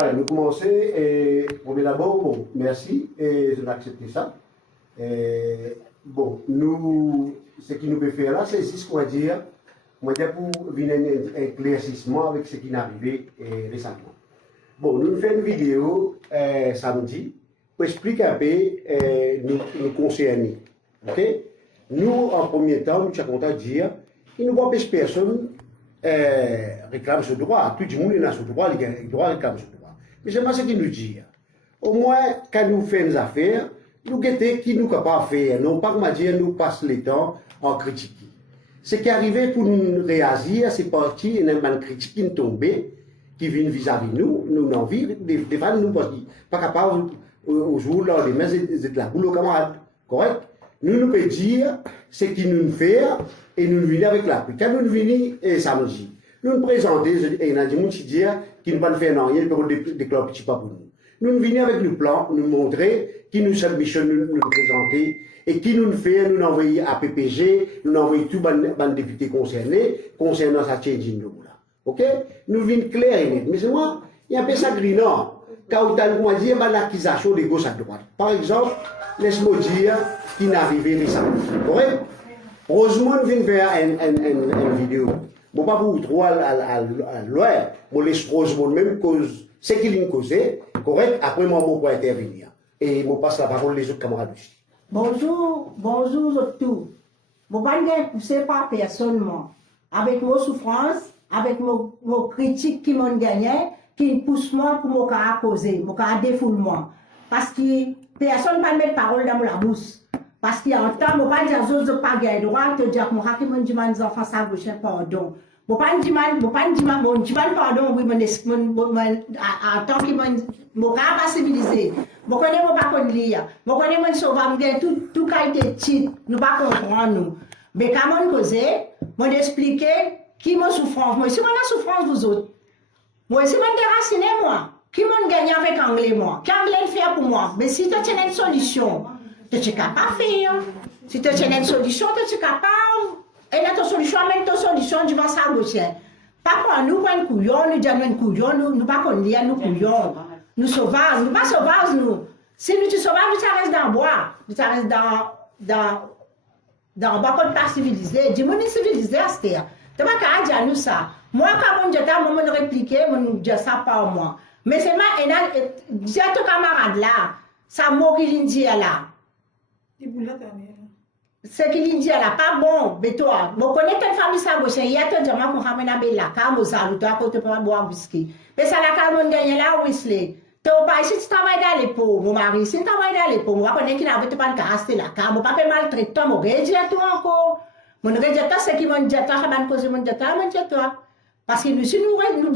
Voilà, nous commençons. Et premier d'abord, bon, merci et je accepté ça. Bon, nous, ce qui nous peut faire là, c'est ce qu'on va dire. Moi, pour venir un éclaircissement avec ce qui est arrivé récemment. Bon, nous faisons une vidéo samedi pour expliquer un peu nous concerner. Ok? Nous, en premier temps, nous sommes contents de dire qu'il ne voit pas personne réclame ce droit. Tout le monde a ce droit, il doit réclamer ce droit. Mais c'est moi ce qu'il nous dit. Au moins, quand nous faisons des affaires, nous guettons qui nous capables de faire. Non pas comment dire, nous passons le temps en critiquer. Ce qui est arrivé pour nous réagir, c'est parti, il y a une critique qui est tombée, qui vient vis-à-vis nous, nous n'en vivons, des fois nous ne pas capables au jour là, les mains de la boule aux camarades. Correct? Nous pouvons dire ce qui nous fait et nous venons avec la pluie. Quand nous venons samedi, nous nous présentons et il y a des gens qui disent qu'ils ne peuvent pas faire rien, ils peuvent déclarer petit pas pour nous. Nous venons avec nos plans, nous montrer qui nous sommes mission nous présenter et qui nous fait nous envoyer à PPG, nous envoyer tous les députés concernés concernant sa changing room là. OK? Nous venons clair et net. Mais c'est moi, il y a un peu ça grinant. Quand on a dit l'accusation de gauche à droite. Par exemple, laisse-moi dire qui n'est arrivé récemment. Correct? Rosemont vient faire une vidéo. Je ne vais pas vous trop à loin. Je laisse Rosemont même cause ce qu'il a causé. Correct? Après, moi, je vais intervenir. Et je passe la parole aux autres camarades aussi. Bonjour, bonjour tous. Je ne vais pas pousser par personne, moi. Avec mes souffrances, avec mes critiques qui m'ont gagné, qui me poussent moi pour me causer, me défouler moi. Parce que personne ne va mettre parole dans la bouche. Parce qu'il y a un temps, je ne vais pas dire que je n'ai pas gagné droit, je vais dire que je vais dire que mes enfants savent pardon. Je ne vais pas dire pardon, oui, en tant que je ne pas civilisé. Je connais pas lire. Je connais mon sauveur, tout qualité de titre, nous ne pas comprendre. Mais quand on cause, je vais expliquer qui m'a souffrance. Moi, si je souffrance, vous autres. Moi, si je déraciné, moi. Qui m'a gagné avec anglais, moi? Qu'anglais fait pour moi? Mais si tu as une solution, tu es capable de faire. Si tu as une solution, tu es capable. Et là, ta solution, amène ta solution, tu vas s'arrêter. Pas pour nous, un couillon, nous disons un couillon, nous pas qu'on lit, nous couillons. Nous sauvages, nous pas sauvages, nous. Si nous sommes sauvages, nous restes dans le bois. Nous restes dans le bois, pas civilisé. Dis-moi, nous civilisé à cette terre. Tu vas pas dire nous ça. Moi, quand on dit ça, moi, je réplique, je dis ça par moi. Mais c'est moi, j'ai ton camarade là, ça mot qu'il dit là. Ce qu'il dit là, pas bon, mais toi, je connais ta famille, ça, il y a ton diamant pour ramener la cam, aux alouts, à côté pour boire whisky. Mais ça, la cam, on gagne là, whisky. Tu vas si tu travailles dans les pots, mon mari, si tu travailles dans les pots, moi, je connais qu'il n'avait pas de casser la cam, je ne pas maltraiter toi, je vais dire toi encore. Je vais dire toi, ce qui m'a dit toi, je vais causer mon dit toi. Parce que nous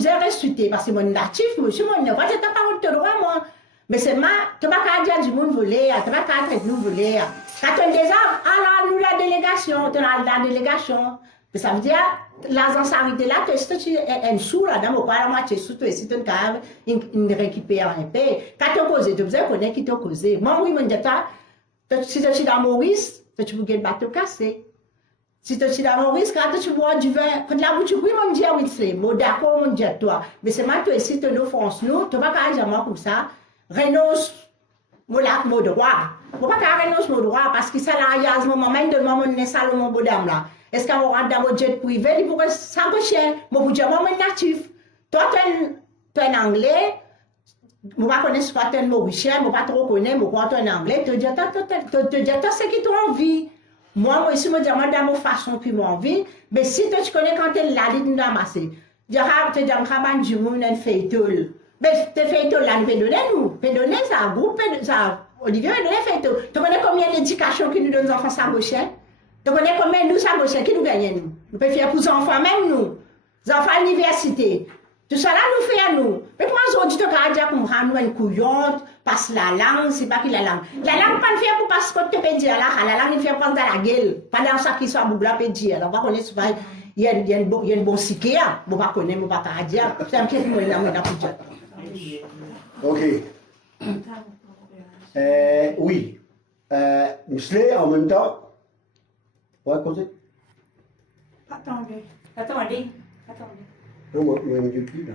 avons ressuscité, parce que mon natif, monsieur, mon ne va pas parole de droit, moi. Mais c'est moi, tu vas pas dire du monde volé, tu vas pas traiter nous volé. Quand on dit ça, alors nous la délégation, tu as la délégation. Mais ça veut dire, l'argent s'arrête là, tu es un sou là, dans mon père, moi, tu es sous, tu es si tu ne récupères un peu. Quand tu as causé, tu sais connaître qui t'a causé. Moi, oui, mon dit si tu es dans Maurice, tu peux gagner le bateau cassé. Si tu es dans Maurice, quand tu bois du vin, quand la boutique, oui, mon dit, oui, c'est bon, d'accord, mon dit toi. Mais c'est moi, tu es ici, tu es de France, nous, tu vas pas dire moi comme ça. Renonce mon droit. Pourquoi tu renonces mon droit? Parce que ça, là, il y a ce moment, même de maman, on est salon, mon dame là. Est-ce qu'on rentre dans mon jet privé? Il pourrait s'encocher. Moi, vous dire, moi, mon natif. Toi, tu es un anglais. Je ne connais pas un mauricien, je ne pas trop connaître, je suis un anglais. Tu dis, toi, ce qui t'as envie. Moi, ici, je dis, moi, dans ma façon qui m'a envie. Mais si tu connais quand tu es là, tu as amassé. Tu dis, tu as du monde, un feuilleton. Mais tu fais tout là, tu peux donner nous. Tu peux donner ça, groupe, ça. Olivier, tu donner fait tout. Tu connais combien d'éducation qui nous donne les enfants sabochés? Tu connais combien nous sabochés qui nous gagnent nous? Nous pouvons faire pour les enfants, même nous. Les enfants à l'université. Tout ça là, nous faisons nous. Mais pour aujourd'hui, tu as dit qu'on nous une couillon, passe la langue, c'est pas qui la langue. La langue, pas faire pour passer ce que tu peux dire là. La langue, il fait prendre dans la gueule. Pendant ça, qui soit bougla, peut dire. Alors, on va connaître ça. Il y a une bonne psyché, on va connaître, on va pas dire. C'est un petit peu de la dire. Ok. Oui. Muslet, en même temps. Ouais, causer. Attendez. Non, moi, je ne dis plus.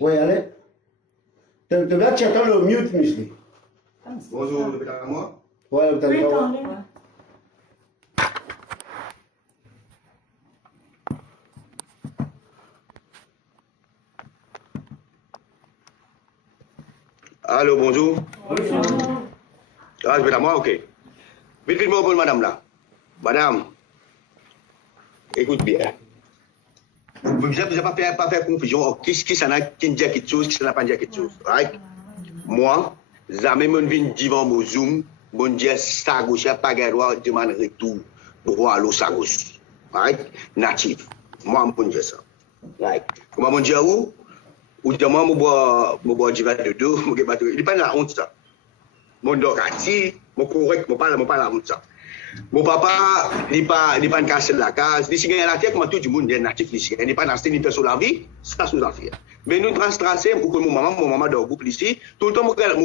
Oui, allez. Tu vas checker le mute, monsieur. Bonjour, le à moi. Oui, vous avez Allô, bonjour. Ah, je vais à moi, ok. Vite, pour madame là. Madame, écoute bien. Vous n'avez pas fait confusion. Qui ça n'a qui dit quelque chose, qui ça n'a pas dit quelque chose. Right? Moi, jamais mon vin divan mon zoom, mon dire ça gauche, pas droit, demande retour. Droit à l'eau, ça gauche. Right? Natif. Moi, je dire ça. Right? Comment mon dire où? Ou demain, je bois du vin de dos, je bois il n'est pas la honte ça. Mon docati, mon correct, mon pas la honte ça. Mon papa, il n'est pas cassé la case. Il est la tête, comme tout le monde est natif ici. Il n'est pas dans une sur la vie, ça c'est nos affaires. Mais nous tracés, pour que mon maman dort beaucoup ici. Tout le temps, je regarde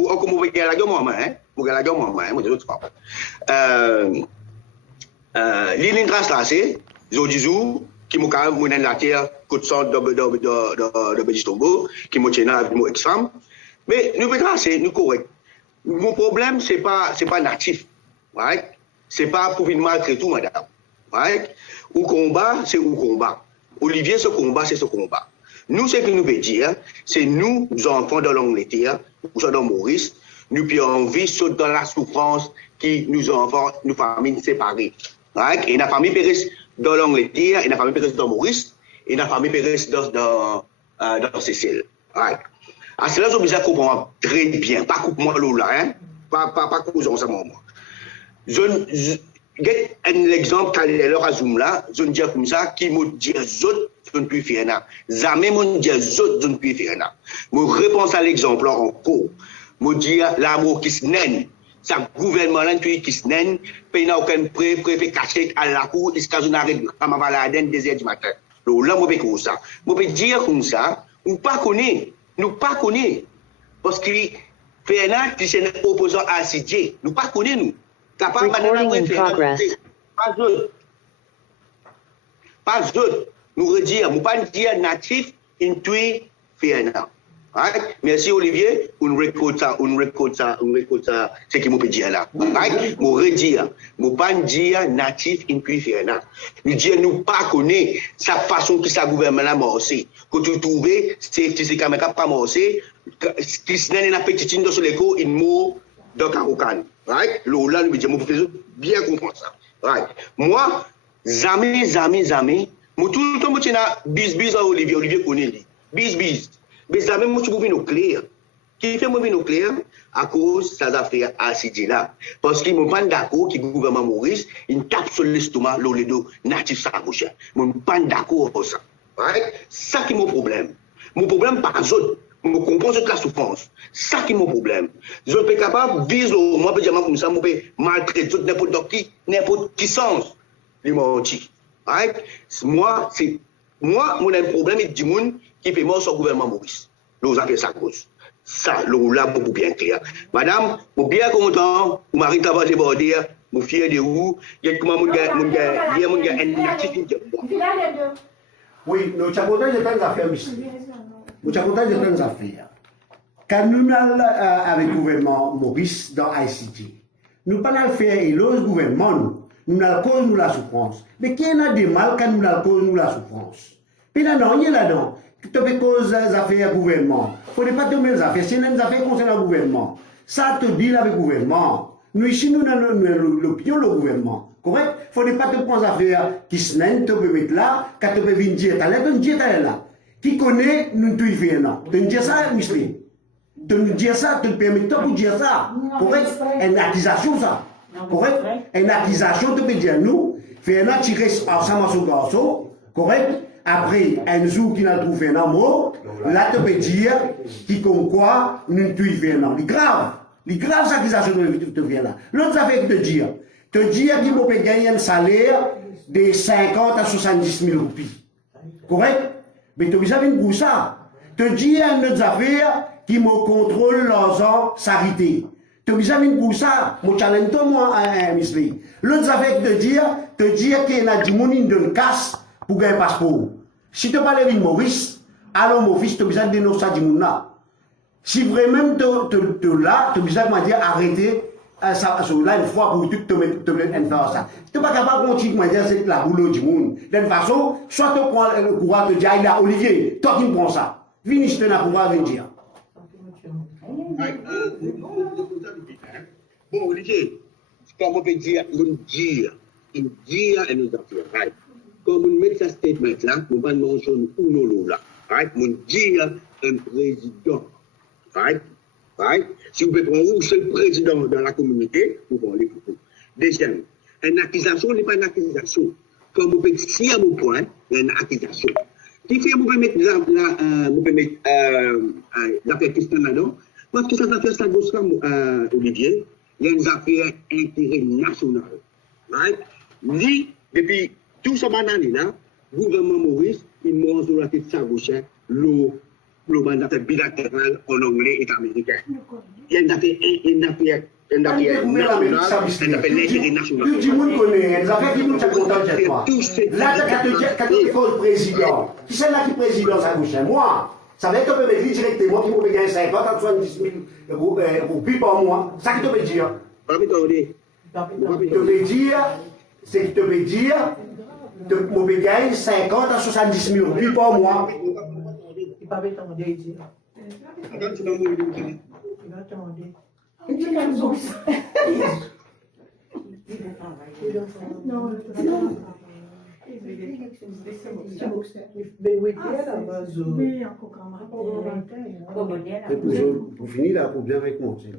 mon maman, je regarde mon maman, je regarde l'île tracé, je dis qui m'a quand même la terre, côte centre de Bégistombo, qui m'a tenu avec mon ex-femme. Mais nous pouvons tracer, nous correct. Mon problème, c'est pas natif. Right? C'est pas pour venir maltraiter tout, madame. Right? Au combat, c'est au combat. Olivier, ce combat, c'est ce combat. Nous, ce que nous veut dire, c'est nous, enfants de l'Angleterre, nous sommes dans Maurice, nous pouvons vivre dans la souffrance qui nous enfants, nous familles séparées. Right? Et la famille périsse dans l'Angleterre, et la famille périsse dans Maurice, et la famille périsse dans Sicile. Right? À cela, je me comprendre très bien. Pas coupe-moi l'eau là, hein? Pas causons ça, moi. Je un exemple quand il est là à Zoom là, je ne dis comme ça, qui me dit autres, je ne peux faire rien. Jamais me dit autres, je ne peux faire rien. Je réponds à l'exemple encore. Je dis l'amour qui se naine, ça gouvernement qui se naine, pays n'a aucun préfet caché à la cour, jusqu'à une arrêt de Kamavaladen, 2h du matin. Donc là, je peux comme ça. Je peux dire comme ça, nous pas connaître, parce que Fernand, qui est un opposant à CJ, nous pas connaître nous. Recording in progress. Pas d'autres. Nous redire, nous pas dire natif, intuit, Fernand. Right? Merci Olivier, on récolte ça, ce qui m'a dire là. Right? Nous redire, nous pas dire natif, intuit, Fernand. Nous dire, nous pas connaître sa façon que sa gouvernement a morcé. Que tu trouves, c'est quand même pas morcé, qui se n'est pas petit dans l'écho, il mot de Karoukan. Right? Là, nous disons, vous bien comprendre ça. Right? Moi, jamais, moi, tout le temps, je suis bis à Olivier connaît lui. Bis. Mais jamais, moi, je suis clair. Qui fait moi clair? À cause de ces affaires ACD là. Parce qu'ils ne sont pas d'accord que le gouvernement Maurice, il tape sur l'estomac, le natif ça gauche. Je ne suis pas d'accord avec ça. Right? Ça qui est mon problème. Mon problème, pas autres. Je comprends toute la souffrance. C'est ça qui est mon problème. Je ne suis pas capable de vivre, moi, je peux dire comme ça, je peux maltraiter n'importe qui sens. Les menti. Right? Moi, mon problème est du monde qui fait mort sur le gouvernement Maurice. Nous avons ça cause. Ça, là, beaucoup bien clair. Madame, je suis bien content, vous m'arrêtez avant de déborder, je suis fier de vous. Il y a comment mon gars, un natif. Oui, nous sommes contents de certaines affaires, monsieur. Nous sommes contents de certaines affaires. Quand nous allons avec le gouvernement Maurice dans ICT, nous ne pouvons pas faire et le gouvernement, nous allons cause la souffrance. Mais qui en a des mal quand nous allons cause la souffrance? Puis là, non, il y a là-dedans. Tu fais cause des affaires gouvernement. Il ne faut pas tomber les affaires. C'est une affaire concernant le gouvernement. Ça te dit avec le gouvernement. Nous ici, nous avons l'opinion le gouvernement. Correct? Il ne faut pas te prendre des affaires qui se nènent, tu peux mettre là, quand tu peux venir dire, tu là. Qui connaît, nous te fait non. Tu dis ça, monsieur. Tu nous dis ça, tu te permets de dire ça. Correct? Une accusation, ça. Correct? Une accusation, tu peux dire nous, faire un tirer ensemble à son garçon. Correct? Après, un jour qu'il a trouvé un mot, là, tu peux dire qui comme quoi, nous te fait non. C'est grave. C'est grave, cette accusation que tu viens là. L'autre affaire que te dire qu'il peut gagner un salaire de 50 à 70 000 roupies. Correct? Mais tu as besoin de ça. Te dire une autre affaire qui me contrôle l'argent sarité. Tu as besoin de ça. Mon challenge, moi, monsieur. L'autre affaire que te dire qu'il y a du monde qui donne casse pour gagner un passeport. Si tu parles de Maurice, alors mon fils, tu as besoin de dénoncer ça du monde là. Si vraiment tu là, tu as besoin de dire arrêter ça là une fois pour tout te mettre en ça. Tu n'es pas capable de continuer à dire c'est la boulot du monde. De toute façon, soit tu prends le courage de dire il a Olivier, toi qui me prends ça. Viens, je te n'ai pas venir dire. Bon, Olivier, comme on peut dire, et nous avons right? Comme on met ce statement là, nous allons mentionner où là, right? Mon dire un président, right? Si vous pouvez prendre où c'est le président dans la communauté, vous pouvez aller pour vous. Deuxième, une accusation n'est pas une accusation. Comme vous pouvez dire, si à mon point, il y a une accusation. Qui fait, vous pouvez mettre l'affaire Christian là-dedans? Parce que cette affaire, ça gosse comme Olivier, il y a une affaire intérêt national. Right? Lui, depuis tout ce année là, le gouvernement Maurice, il m'a sur la tête de sa gauche, le mandat bilatéral en anglais et américain. Il y a une affaire nationale, elle s'appelle l'intérêt national. Tout le monde connaît, les affaires qui nous sont contents de toi. Là, quand tu fais le président, qui c'est là qui est président sa gauche? Moi. Ça veut dire que tu peux me dire directement qu'il faut gagner 50 à 70 000 roupies par mois. C'est ça que tu peux dire. Tu peux dire, c'est que tu peux dire, tu peux gagner 50 à 70 000 roupies par mois. Il va demander dire. Il va demander. Pour finir là, pour bien recommencer.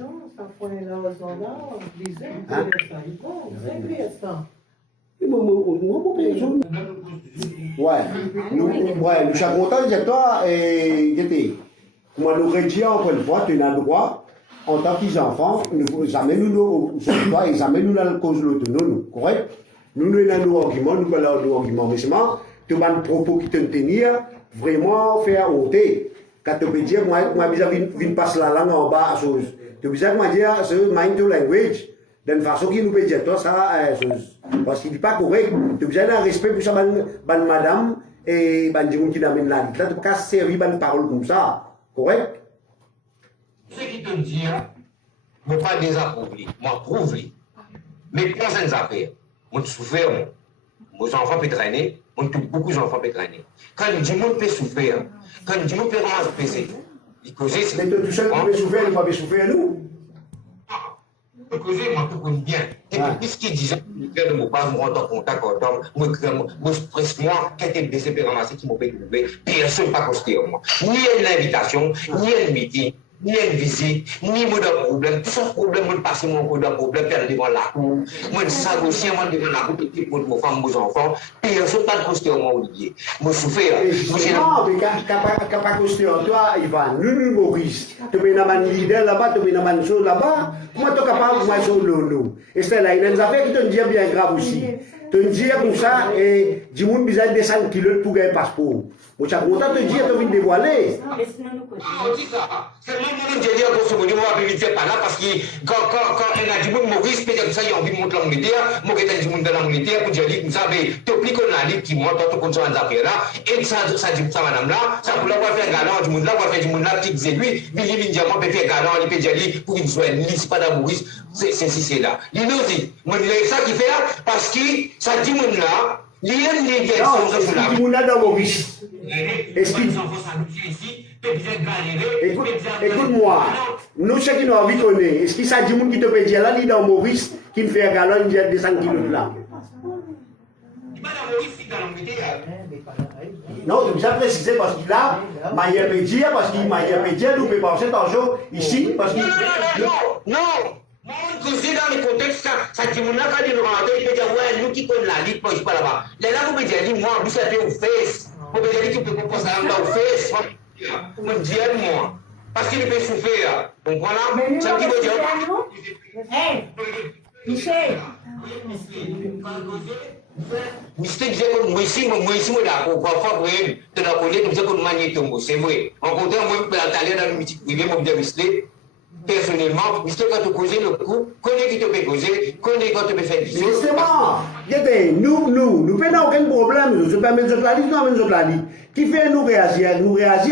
Non, ça fait la raison là, on disait, ça. Ouais, nous sommes contents de toi et moi nous rédigeons encore une fois, tu as le droit, en tant qu'enfants, nous amènons nous droit, ils amènent nous la cause de l'autonomie, correct? Nous avons nos arguments, nous avons nos arguments, mais seulement, tu as un propos qui te tenir, vraiment faire honte. Quand tu peux dire, moi, je viens passer la langue en bas à chose. Tu peux dire, c'est mind to language. D'une façon qui nous peut dire, toi, ça, parce qu'il n'est pas correct. Tu as besoin d'un respect pour ça, madame, et les gens qui amènent la vie. Là, tu peux pas servir une parole comme ça. Correct? Ce qui te dit, je ne pas désapprouver, je m'approuve. Mais quand c'est une affaire, je souffre, mes enfants peuvent traîner, beaucoup d'enfants peuvent traîner. Quand je dis que je peux souffrir, quand je dis que je peux vraiment passer, il cause. Mais tout seul, tu peux souffrir, tu ne peux pas souffrir, nous? Je peux causer, moi, je connais bien. Et puis, puisqu'il disait, je ne peux pas me rendre en contact, moi, quand tu es baissé pour ramasser, qui m'ont fait trouver, personne ne peut pas constater moi. Ni une invitation, ni un meeting, ni une visite, ni moi de problème. Tout ce problème, moi, passer mon coup de problème, faire devant la cour. Moi, ça aussi, moi, devant la cour, pour mes femmes, mes enfants, personne ne peut pas constater moi, Olivier. Moi, souffrir. Non, mais quand pas constater toi, Ivan, nous, Maurice, tu es un leader là-bas, tu es un chose là-bas, comment tu es capable de voir sur l'eau? Et c'est là, il y a des affaires qui te disent bien grave aussi. Tu dis comme ça, et du monde besoin de descendre km pour gagner un passeport. Moi, je suis content de te dire, tu viens de dévoiler. On dit ça. C'est moi qui dis à grosso modo, on va vite par là parce que quand on a du monde Maurice, peut-être que ça, il a envie de monter l'Angleterre, moi, j'ai du monde dans l'Angleterre pour dire, comme ça, mais tu appliques un livre qui monte, tout comme ça, en affaire là, et ça dit ça, madame là, ça pour la faire un galant, du monde là, pour faire du monde là, qui disait lui, il dit, diamant, peut faire galant, il peut dire, pour qu'il soit une liste, pas dans Maurice, c'est là. Il nous dit, moi, il ça qui fait, parce que ça dit, monde là, il y a une légalité. Non, c'est du monde là dans Maurice. Écoute-moi, nous, ceux qui nous envie de connaître, est-ce qu'il s'agit de gens qui te peut dire là, il est dans Maurice, qui me fait un galon, il de 100 kilos là? Non, tu as précisé parce qu'il a Maïa Pédia, parce qu'il Maïa Pédia, nous pouvons penser dans jour ici, parce qu'il. Non! Moi, je suis dans le contexte, ça dit, mon quand il nous rentre, il peut dire, ouais, nous qui connaissons la ligue, moi, je ne suis pas là-bas. Là, vous pouvez dire, moi, vous savez, au face. Vous pouvez dire, tu peux proposer un dans au face. Moi, je dis, moi. Parce qu'il peut souffrir. Donc voilà, ça qui veut dire. Hé, Michel. Mistake disait que moi ici, moi d'accord, parfois, oui, tu dois connaître comme ça qu'on manie ton mot, c'est vrai. En comptant, moi, je peux aller dans le mythique privé, moi, je dis, personnellement, puisque quand tu causes le coup, connais qui te peut causer, connais quand tu peux faire du choses. Justement, regardez, nous n'avons aucun problème, nous ne sommes pas mettre la liste, nous la liste. Qui fait nous réagir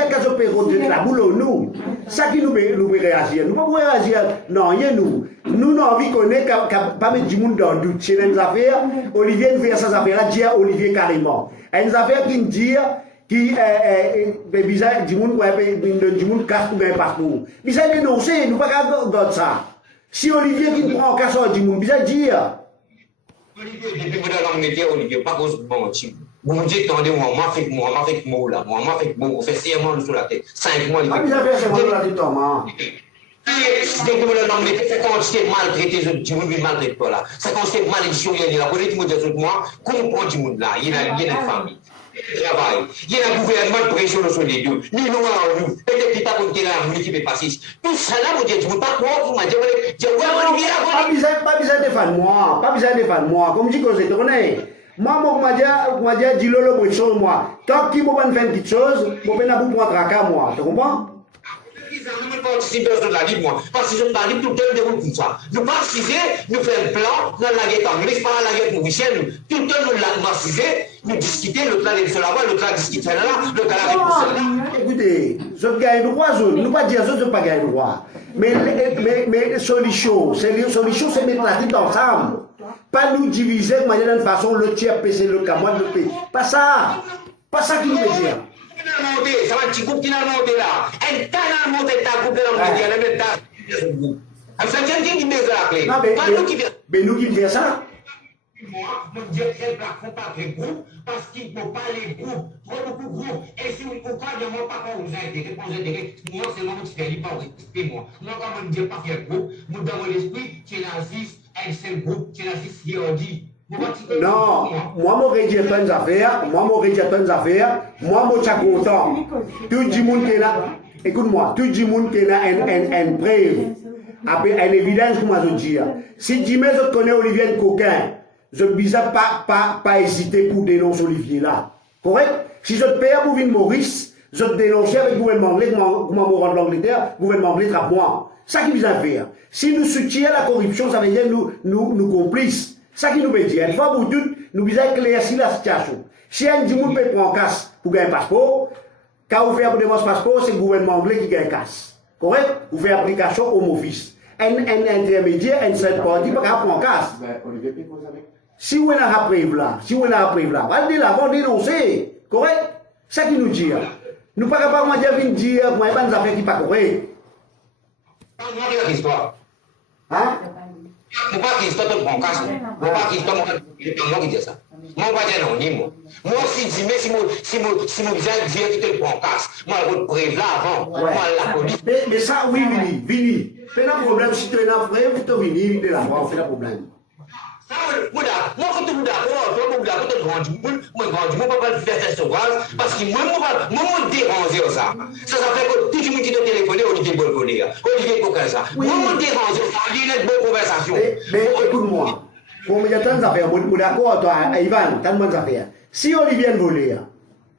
quand on peut retirer la boule, nous. Ça qui nous peut réagir. Nous ne pouvons pas réagir, non, rien nous. Nous avons envie qu'on ait pas mettre du monde dans le doute. C'est une affaire, Olivier nous fait ces affaires-là, dire Olivier carrément. Une affaire qui nous dit, qui bizarre, du monde casse pour un passeport. Bizarre dénoncer, nous ne pouvons pas garder ça. Si Olivier qui prend un casse du monde, bizarre dire. Olivier, depuis que nous avons Olivier, pas cause bon type. Vous me dites, attendez, moi, fait moi là, moi, fait moi, on fait 6 mois sur la tête, 5 mois. Ah, bizarre, c'est moi la tête, Thomas. C'est que nous avons fait quantité maltraité, du monde maltraité toi là. Ça quantité malédiction, il y a la politique mondiale sur moi, comment prend du monde là, il y a une famille. Travail. Il y a un gouvernement de pression sur les deux. Ni nous, peut-être qu'il n'y a pas de qui peut passer. Tout ça là, vous dites, je ne veux pas croire, vous m'avez dit, pas besoin de faire moi, pas besoin de faire moi. Comme je dis que c'est tourné. Moi, m'a dit, dis le pour chose, moi. Tant qu'il m'a fait une petite chose, je vais pas prendre un cas, moi. Tu comprends? Je ne participe pas la Ligue, moi. Parce que je parle tout le temps de comme ça. Nous participer, nous faire un plan dans la guerre anglaise, pas la guerre mauricienne. Tout le temps, nous la participer, nous discuter, le plan de là-bas, le plan de discuter là, le plan de écoutez, je gagne le droit, nous pas dire je ne pas gagner le droit. Mais solution, c'est mettre la tête ensemble. Pas nous diviser de toute façon, le tiers PC, le camoin, le pays. Pas ça. Pas ça qui nous veut dire. Ça va, petit groupe qui n'a monté là. Un canal monté ta groupe de la mondiale, ça vient qui me rappelle. Pas nous qui vient. Mais nous qui faisons ça. Moi, mon directeur ne font pas de groupe parce qu'il ne faut pas les groupes, trop beaucoup de groupes. Et si vous ne pouvez pas de moi, pas vous intérêt, moi, c'est moi qui fais pas respecter moi. Moi, quand on ne dit pas faire groupe, nous dans mon esprit, tu es naziste, un seul groupe, tu es naziste, qui on dit. Non, moi, je regrette plein d'affaires, moi, je suis content. Tout le monde qui est là, écoute-moi, tout le monde qui est là, un preuve, une évidence, comment je dis. Si Jimé, je connais Olivier Coquin, je ne vais pas hésiter pour dénoncer Olivier là. Correct? Si je te paye pour venir Maurice, je te dénonce avec le gouvernement anglais, comment me rendre l'Angleterre, le gouvernement anglais trappe moi. Ça qui vient faire. Si nous soutenons la corruption, ça veut dire nous complices. Ça qui nous veut dire, une fois pour toutes, nous devons éclaircir la situation. Si un monde peut prendre casse pour gagner un passeport, quand vous faites pour demander ce passeport, c'est le gouvernement anglais qui gagne casse. Correct? Vous faites application au office. Un intermédiaire, un seul parti, pas prendre casse. Si vous avez la preuve là, allez là, on dénoncer. Correct? Ça qui nous dit. Nous ne pouvons pas dire, moi, il y a des affaires qui ne sont pas correctes. Pas l'histoire. Hein? Mon pas qui est mon casse. Mon pas qui est moi qui dit ça. Moi, pas dire non, ni moi. Moi, si mon visage vient qui te prend casse, moi, je vais preuve là avant. Moi, la police. Mais ça, oui, Vini. Fais un problème, si tu es là, frère, tu es venu, de la voir, fais un problème. Moi, quand tu es d'accord, tu es grand du monde, moi, grand du monde, pas faire cette sauvage, parce que moi, je dérange ça. Ça fait que tout le monde qui te téléphone, Olivier Bolconé, Olivier Coquin, moi, je dérange ça, il y a une bonne conversation. Mais écoute-moi, pour me dire tant d'affaires, je suis d'accord, toi, Ivan, tant de affaires. Si Olivier volé,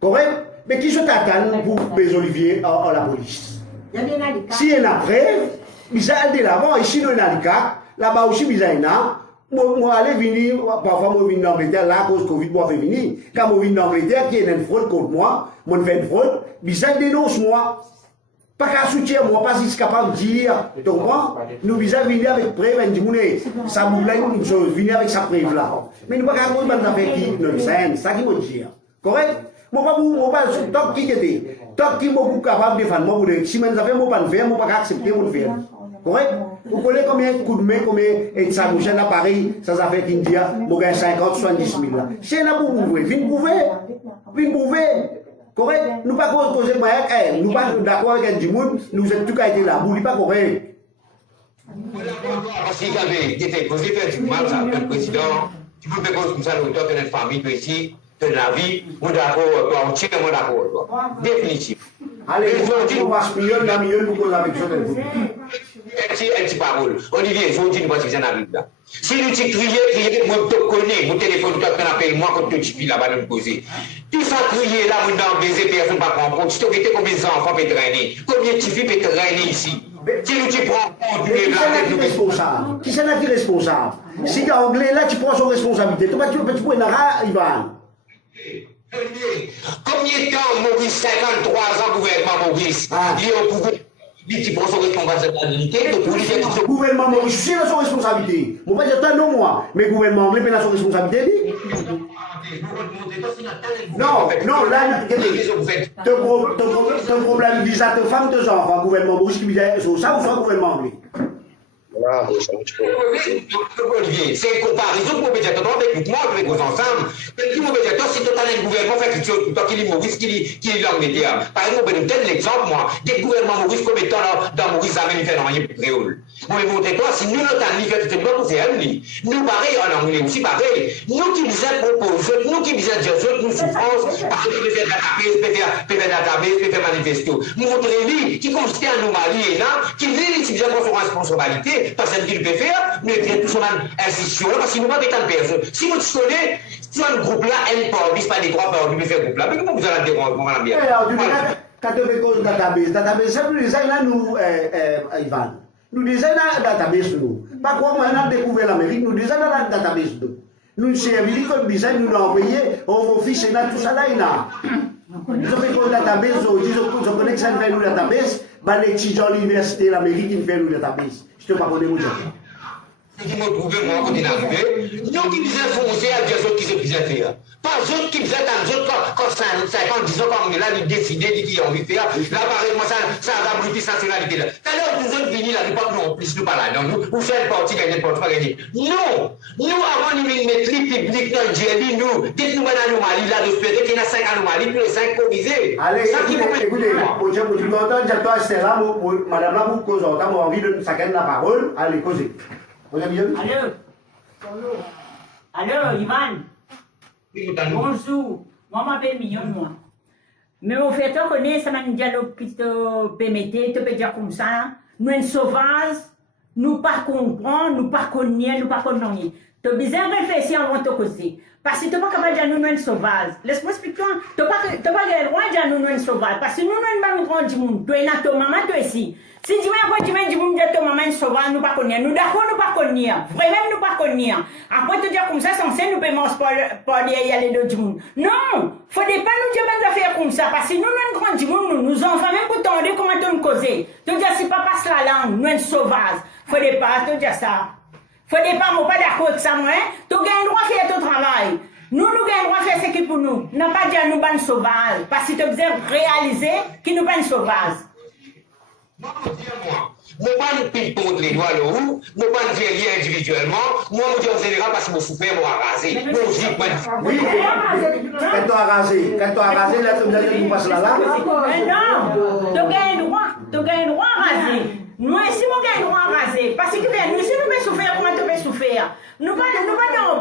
correct? Mais qui se t'attend pour baiser Olivier à la police? Si il y a une preuve, il a de l'avant, ici, il y a un cas, là-bas aussi, il y a un an. Moi, allez venir, parfois, moi, je viens d'Angleterre, là, à cause de Covid, moi, je vais venir. Quand je viens d'Angleterre, qui a une fraude contre moi, moi, je fais une fraude, ça dénonce moi. Pas qu'à soutenir moi, pas si c'est capable de dire, tu comprends? Nous, visons venir avec preuve, ça vous plaît une chose, venir avec sa preuve là. Mais nous, pas qu'à cause de affaire qui, non, c'est ça qui veut dire. Correct? Moi, pas, tant qui était, tant qui m'a capable de défendre, moi, si mes affaires, moi, pas le faire, moi, pas accepter, moi, le faire. Correct? Vous connaissez combien de coups de main, combien de ça bouge à Paris, ça fait qu'il dit, moi, j'ai 50, 70 000 là. C'est là pour prouver, viens prouver. Correct? Nous pas causer de manière, nous pas d'accord avec du monde, nous êtes tout qu'à été là, vous n'êtes pas correct. Parce qu'il avait posé du mal, ça, le président, tu peux faire comme ça, l'auteur de notre famille, ici, de la vie, ou d'accord, toi, on tient mon d'accord, toi. Définitif. Allez, on va se payer la million pour causer avec ça. Un petit parole. Olivier, je vous dis, nous passons dans la vie là. Si nous crions, moi, je te connais, mon téléphone, tu as appelé moi, quand tu es là-bas, nous poser. Tu fais crier là, vous n'en baiser, personne ne va comprendre. Tu te dis combien d'enfants peuvent traîner, combien de filles peuvent traîner ici. Si nous tu prends compte Mais qui c'est qui est responsable? Qui c'est qui est responsable? Si tu es anglais, là, tu prends son responsabilité. Tu peux nara, Ivan. Combien de temps Maurice, 53 ans, gouvernement Maurice, il est au pouvoir, il prend son responsabilité, Le gouvernement Maurice, c'est son responsabilité. Mon père, c'est non moi, mais le gouvernement anglais, il son responsabilité. Non, non, là, ton problème vise à ta femme, tes enfants, le gouvernement Maurice qui vise ça ou soit le gouvernement anglais. Olivier, c'est une comparaison pour médiateur avec moi, avec vos ensemble. Qui mon médiateur, c'est totalement le gouvernement fait quelque chose, toi qui est Maurice, qui est langue média. Par exemple, je donne l'exemple, moi, des gouvernements Maurice comme étant dans Maurice, ça ne fait rien pour créole. Vous me montrez toi, si nous, notre ami fait tout le monde, c'est un lit. Nous, pareil, en anglais aussi, pareil. Nous qui disons propos, nous qui disons dire, nous souffrance, parce que peut faire database, peut faire database, peut faire manifesto. Nous montrons lui, qui constate anomalie et là, qui dit, si bien qu'on son responsabilité, parce qu'il peut faire, mais bien tout son institution, parce que nous pas tant de personnes. Si vous connaissez, si un groupe là, un par pas des trois par peut faire groupe là, mais comment vous allez déranger, comment on bien? Quand tu fais cause database, c'est plus design là, nous, Ivan. Nous design la database, nous. Pas quoi, on a découvert l'Amérique, nous design la database, nous. Nous, c'est un comme design, nous l'avons envoyé, on office, et tout ça là, il a. Nous avons fait une database, je connais que ça fait une database, les étudiants à l'université de l'Amérique, ils font une database. Je ne sais pas comment dire. Qui m'ont trouvé, moi, quand il est arrivé, nous qui disaient foncer à des autres qui se faisaient faire. Pas d'autres qui faisaient dans les autres, quand 50, 10 ans, quand on est là, ils décidaient, ils qui ont envie de faire. Là, pareil, moi, ça a abruti sa nationalité là. Alors, nous autres finis là, nous pas non plus, nous pas là. Non, nous faisons partie, gagner partie, pas gagner. Non! Nous, avant de mettre les publics dans le GLI, nous, dès que nous avons une anomalie là, de espérer qu'il y a 5 anomalies, puis les 5 provisés. Allez, écoutez, vous entendez, j'attends, c'est là, madame là, vous causez, on a envie de chacun la parole, allez, causez. Vous avez bien? Allô, Ivan. Bonjour. Moi, je m'appelle Mignon, moi. Mais au fait, on connaît, ça m'a un dialogue qui te permettait, te peut dire comme ça, nous sommes sauvages, nous pas comprendre, nous pas connaître, nous pas connaître. Tu as besoin de réfléchir avant de te causer. Parce que tu n'es pas capable de dire nous sommes sauvages. Laisse-moi expliquer. Tu n'as pas le droit de dire nous sommes sauvages. Parce que nous sommes pas du monde. Tu es là, ton maman, toi ici. Si tu veux après tu veux dire que ton maman est sauvage, nous pas connaître. Nous d'accord, nous pas connaître. Vraiment, nous pas connaître. Après te dire comme ça, censé nous paiement pas y aller de du monde. Non! Faut pas nous dire de faire comme ça. Parce que nous sommes grand du monde, nous enfants, même pour t'en dire comment tu nous causer. Tu dire c'est pas passe la langue, nous sommes sauvages. Faut pas te dire ça. Faut pas, moi pas d'accord avec ça, moi, hein. Tu as le droit de faire ton travail. Nous avons le droit de faire ce qui est pour nous. N'a pas dit à nous, ban sauvages. Parce que tu as besoin de réaliser que nous ban sauvages. Moi, je dis moi, je ne pas nous piler contre les doigts là où, je ne pas nous faire rien individuellement. Moi, je dis en général parce que je souffre, je raser. Moi, je dis, oui, quand tu as rasé, là, tu me dis, tu passes la lame. Mais non, tu as le droit à raser. Nous, ici, nous avons le droit à raser. Parce que nous, si nous pouvons souffrir, comment tu peux souffrir? Nous pas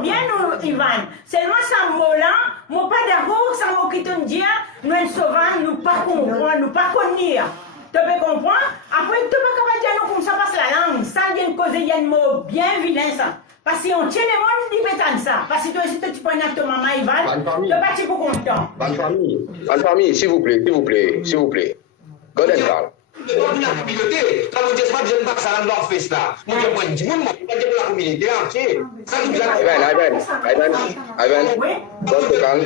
bien, nous, Ivan. Seulement, ça mot-là, nous pas d'accord, ça mot qui te dit, nous sommes sauvages, nous pas comprendre, nous pas connaître. Tu peux comprendre? Après, tu peux pas dire nous comme ça passe la langue. Ça vient de causer, il y a un mot bien vilain, ça. Parce qu'on tient les mots, nous disons ça. Parce que toi, si tu prends ton maman, Ivan, tu vas pas pour content. Bonne famille, s'il vous plaît. Golden Carl. La communauté, quand vous dites pas besoin de faire ça dans leur fest là. Moi, je prends du monde, moi, je prends la communauté entière. Ça qui vient Ivan, Golden Carl.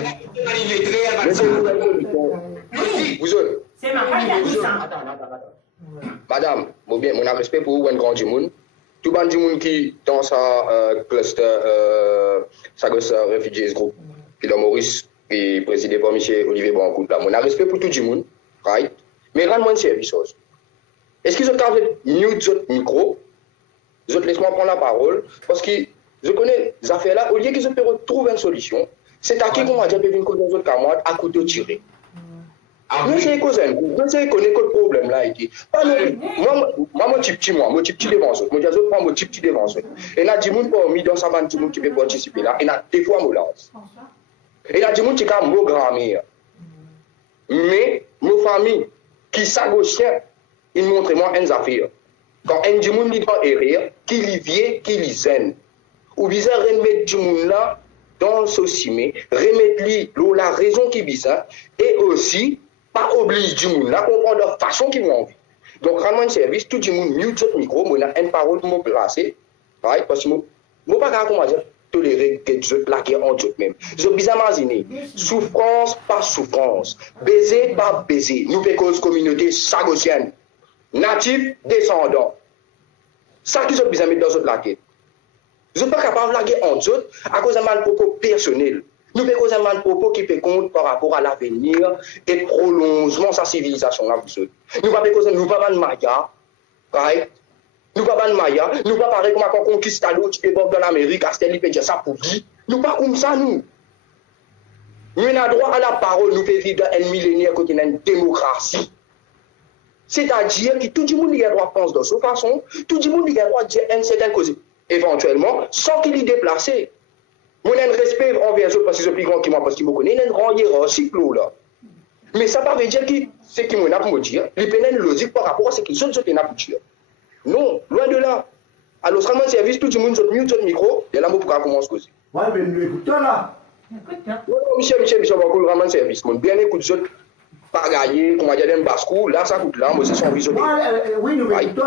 Vous autres. C'est ma part qui ça. Madame, mon respect pour vous, un grand du monde. Tout le monde du monde qui dans sa cluster, sa Refugees Group, puis dans Maurice, qui est présidé par M. Olivier Brancourt, là. Mon respect pour tout le monde, right? Mais rends-moi un service. Est-ce qu'ils ont fait mute micro? Ils ont laissé-moi prendre la parole, parce que je connais ces affaires-là, au lieu qu'ils peuvent retrouver une solution, c'est à qui qu'on va dire que une cause des autres camarades à couteau tiré. Nous, c'est cause nous, c'est connaître le problème là. Moi, mon petit devant eux. Moi, je prends mon petit devant eux. Et il y a des gens qui dans sa bande qui peuvent participer là. Et il y a des fois, moi, lance. Et il y a des gens qui ont mon grand-mère. Mais, nos familles, qui s'agochient, ils montrent moi une affaire. Quand un du monde dit dans erreur, qui li vient, qui li zen. Ou bien remettre du monde là dans le société, remettre lui la raison qui vise, et aussi, pas obliger du monde là, comprendre la façon qu'ils ont envie. Donc, rendre service, tout le monde mute le micro, moi, une parole pour me placer. Right? Parce que moi, je ne peux pas comment dire, tolérer que je la guerre en Dieu même. Je suis imaginé, souffrance par souffrance, baiser par baiser. Nous faisons cause communauté sagotienne, natif, descendant. Ça qui sont besoin de mettre dans notre laquette. Je ne suis pas capable de la guerre en Dieu à cause d'un propos personnel. Nous faisons cause d'un propos qui fait compte par rapport à l'avenir et le prolongement de sa civilisation. Nous ne faisons pas de Maya, right? Nous ne pas de Maya, nous ne pas pareil comme un conquistador qui est dans l'Amérique, à Stéphane, dire ça pour lui. Nous ne pas comme ça, nous. Nous avons droit à la parole, nous faisons vivre dans un millénaire côté une démocratie. C'est-à-dire que tout le monde a droit de penser de cette façon, tout le monde a droit de dire une certaine cause, éventuellement, sans qu'il y déplace. Moi, j'ai un respect envers eux parce qu'ils sont plus grands que moi, parce qu'ils me connaissent, j'ai un rang hiérarchique là. Mais ça ne veut pas dire que ce qui m'a pour me dire, les pénènes logique par rapport à ce qu'ils ont pour dire. Non, loin de là. Alors, vraiment, service, tout le monde a mis le micro, et là, je pourrais commencer aussi. Ouais, mais nous écoutons là. Michel, on va vraiment service. Mon bien écoute, je pagailler, comment dire, un basse-coup, là, ça coûte là, moi, c'est son vision. Oui, nous écoutons.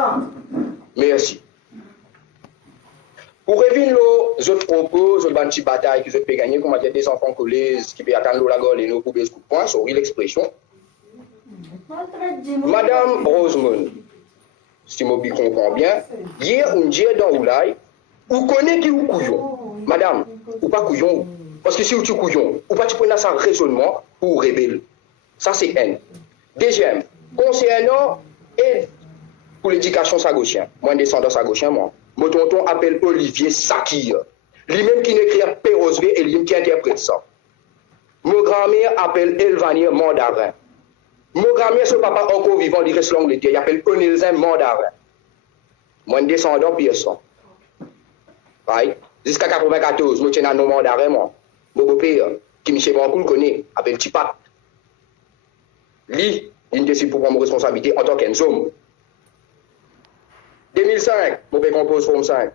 Merci. Pour revenir aux autres propos, aux autres petites batailles que je peux gagner, comment dire, des enfants collés, qui peuvent attendre la gueule et nous couper ce coup de poing, sorry l'expression. Madame Rosemond, si je comprends bien, hier, on dit dans Oulaï, vous connaissez qui ou couillon. Madame, ou pas couillon. Parce que si vous êtes couillon, ou pas tu prends ça raisonnement pour rebelle. Ça, c'est un. Deuxième, concernant et pour l'éducation sagochien, moi, descendant sagochien, moi, mon tonton appelle Olivier Sakir. Lui-même qui n'écrit Perrosvé et lui-même qui interprète ça. Mon grand-mère appelle Elvanier Mandarin. Mon grand-mère, son papa encore vivant, il reste l'Angleterre, il appelle Onelzin Mandarin. Moi, descendant Pierson. Right? Jusqu'à 94, moi, je suis un nom Mandarin, moi. Mon beau-père, qui Michel Brancoul connaît, appelle Tipat. Lui, il décide pour prendre mon responsabilité en tant qu'homme. 2005, mon père compose Forme 5.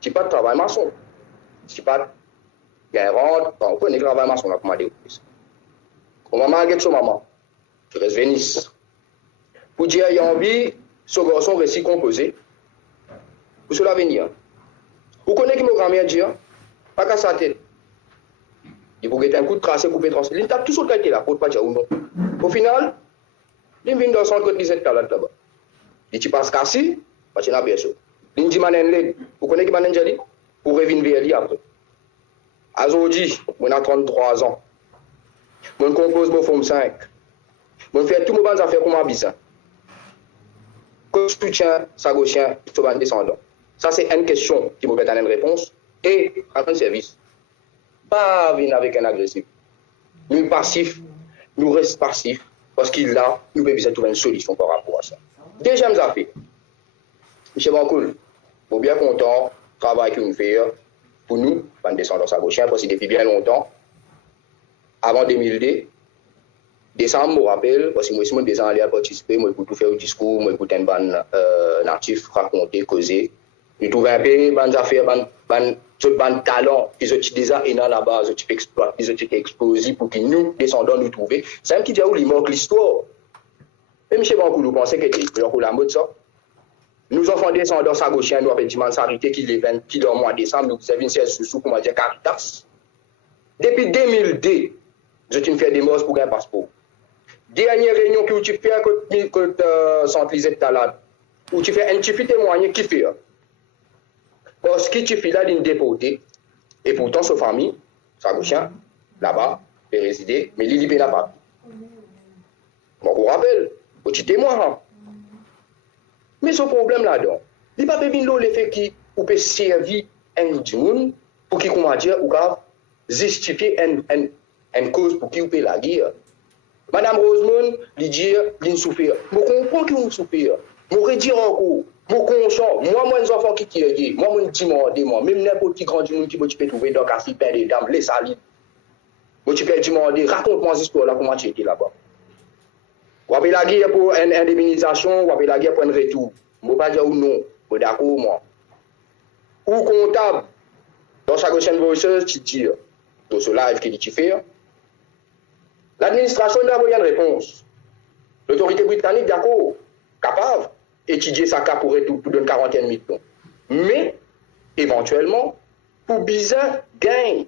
Tipat travaille maçon. Tipat, il y a un rentre, on connaît le travail maçon, on a commandé. On m'a malgré son maman. Je reste Venise. Pour dire, il y a envie, ce garçon récit composé. Pour cela venir. Vous connaissez qui mon grand-mère dit, pas qu'à sa tête. Il faut que un coup de tracé, couper tracé. Il tape tout sur le qualité là, pour ne pas dire ou non. Au final, il vient dans son côté 17 là-bas. Il dit passe cassé, parce qu'il n'a pas personne. Il dit manen, vous connaissez qui manen dit? Pour revenir vers lui après. Aujourd'hui, on a 33 ans. On compose mon forme 5. On fait tout mon bonnes affaires comme un bizarre. Que soutien, sagochien, tout le descendant. Ça, c'est une question qui me fait une réponse. Et, en tant que service, pas venir avec un agressif. Nous passif, nous restons passifs, parce qu'il a, nous devons trouver une solution par rapport à ça. Deuxième affaire. M. Bancoul, vous bien content, travail que nous faisons pour nous, pour descendre sagochien, parce que depuis bien longtemps, avant 2002, décembre, je me rappelle, parce que moi, je suis déjà allé participer, moi, pour tout faire au discours, moi, pour un ban natif, raconter, causer. Nous trouvons un peu, ban affaires, ban talent, ils ont déjà énormément là-bas, ils ont exploité, ils ont exposé pour que nous, descendants, nous trouvions. C'est un qui dit où il manque l'histoire. Et M. Bancoul, vous pensez que c'est la mode ça? Nous enfants descendants sagochiens, nous avons dit Mansarité qui est 20 le mois de décembre, nous avons 16 sous, comment dire, Caritas. Depuis 2002, je fait des morts pour un passeport. Dernière réunion que tu fais avec Centre Lisette Talade, où tu fais un petit témoigner qui fait. Parce que tu fais là d'une déportée, et pourtant sa famille, sagochien, là-bas, est résidé, mais il n'a pas. Bon, vous rappelle, petit témoin. Mais ce problème là-dedans, il n'y a pas besoin de l'effet qui peut servir un monde pour qu'il, comment dire, ou justifier une cause pour qui peut la guerre. Madame Rosemond, lui dit, il souffre. Je comprends qu'il souffre. Je redis encore, je conscient, moi, les enfants qui tirent, moi, je dis, même n'importe qui grand monde qui peut trouver dans le pain des dames, les salis. Tu peux demander, raconte-moi cette histoire là, comment tu étais là-bas. Vous avez la guerre pour une indemnisation, vous avez la guerre pour un retour. Je ne peux pas dire ou non, vous êtes d'accord moi. Ou comptable, dans chaque chaîne voiceuse, tu dis, dans ce live que tu fais, l'administration n'a pas une réponse. L'autorité britannique, d'accord, capable d'étudier ça pour une quarantaine de millions. Mais, éventuellement, pour bizarre, gagne.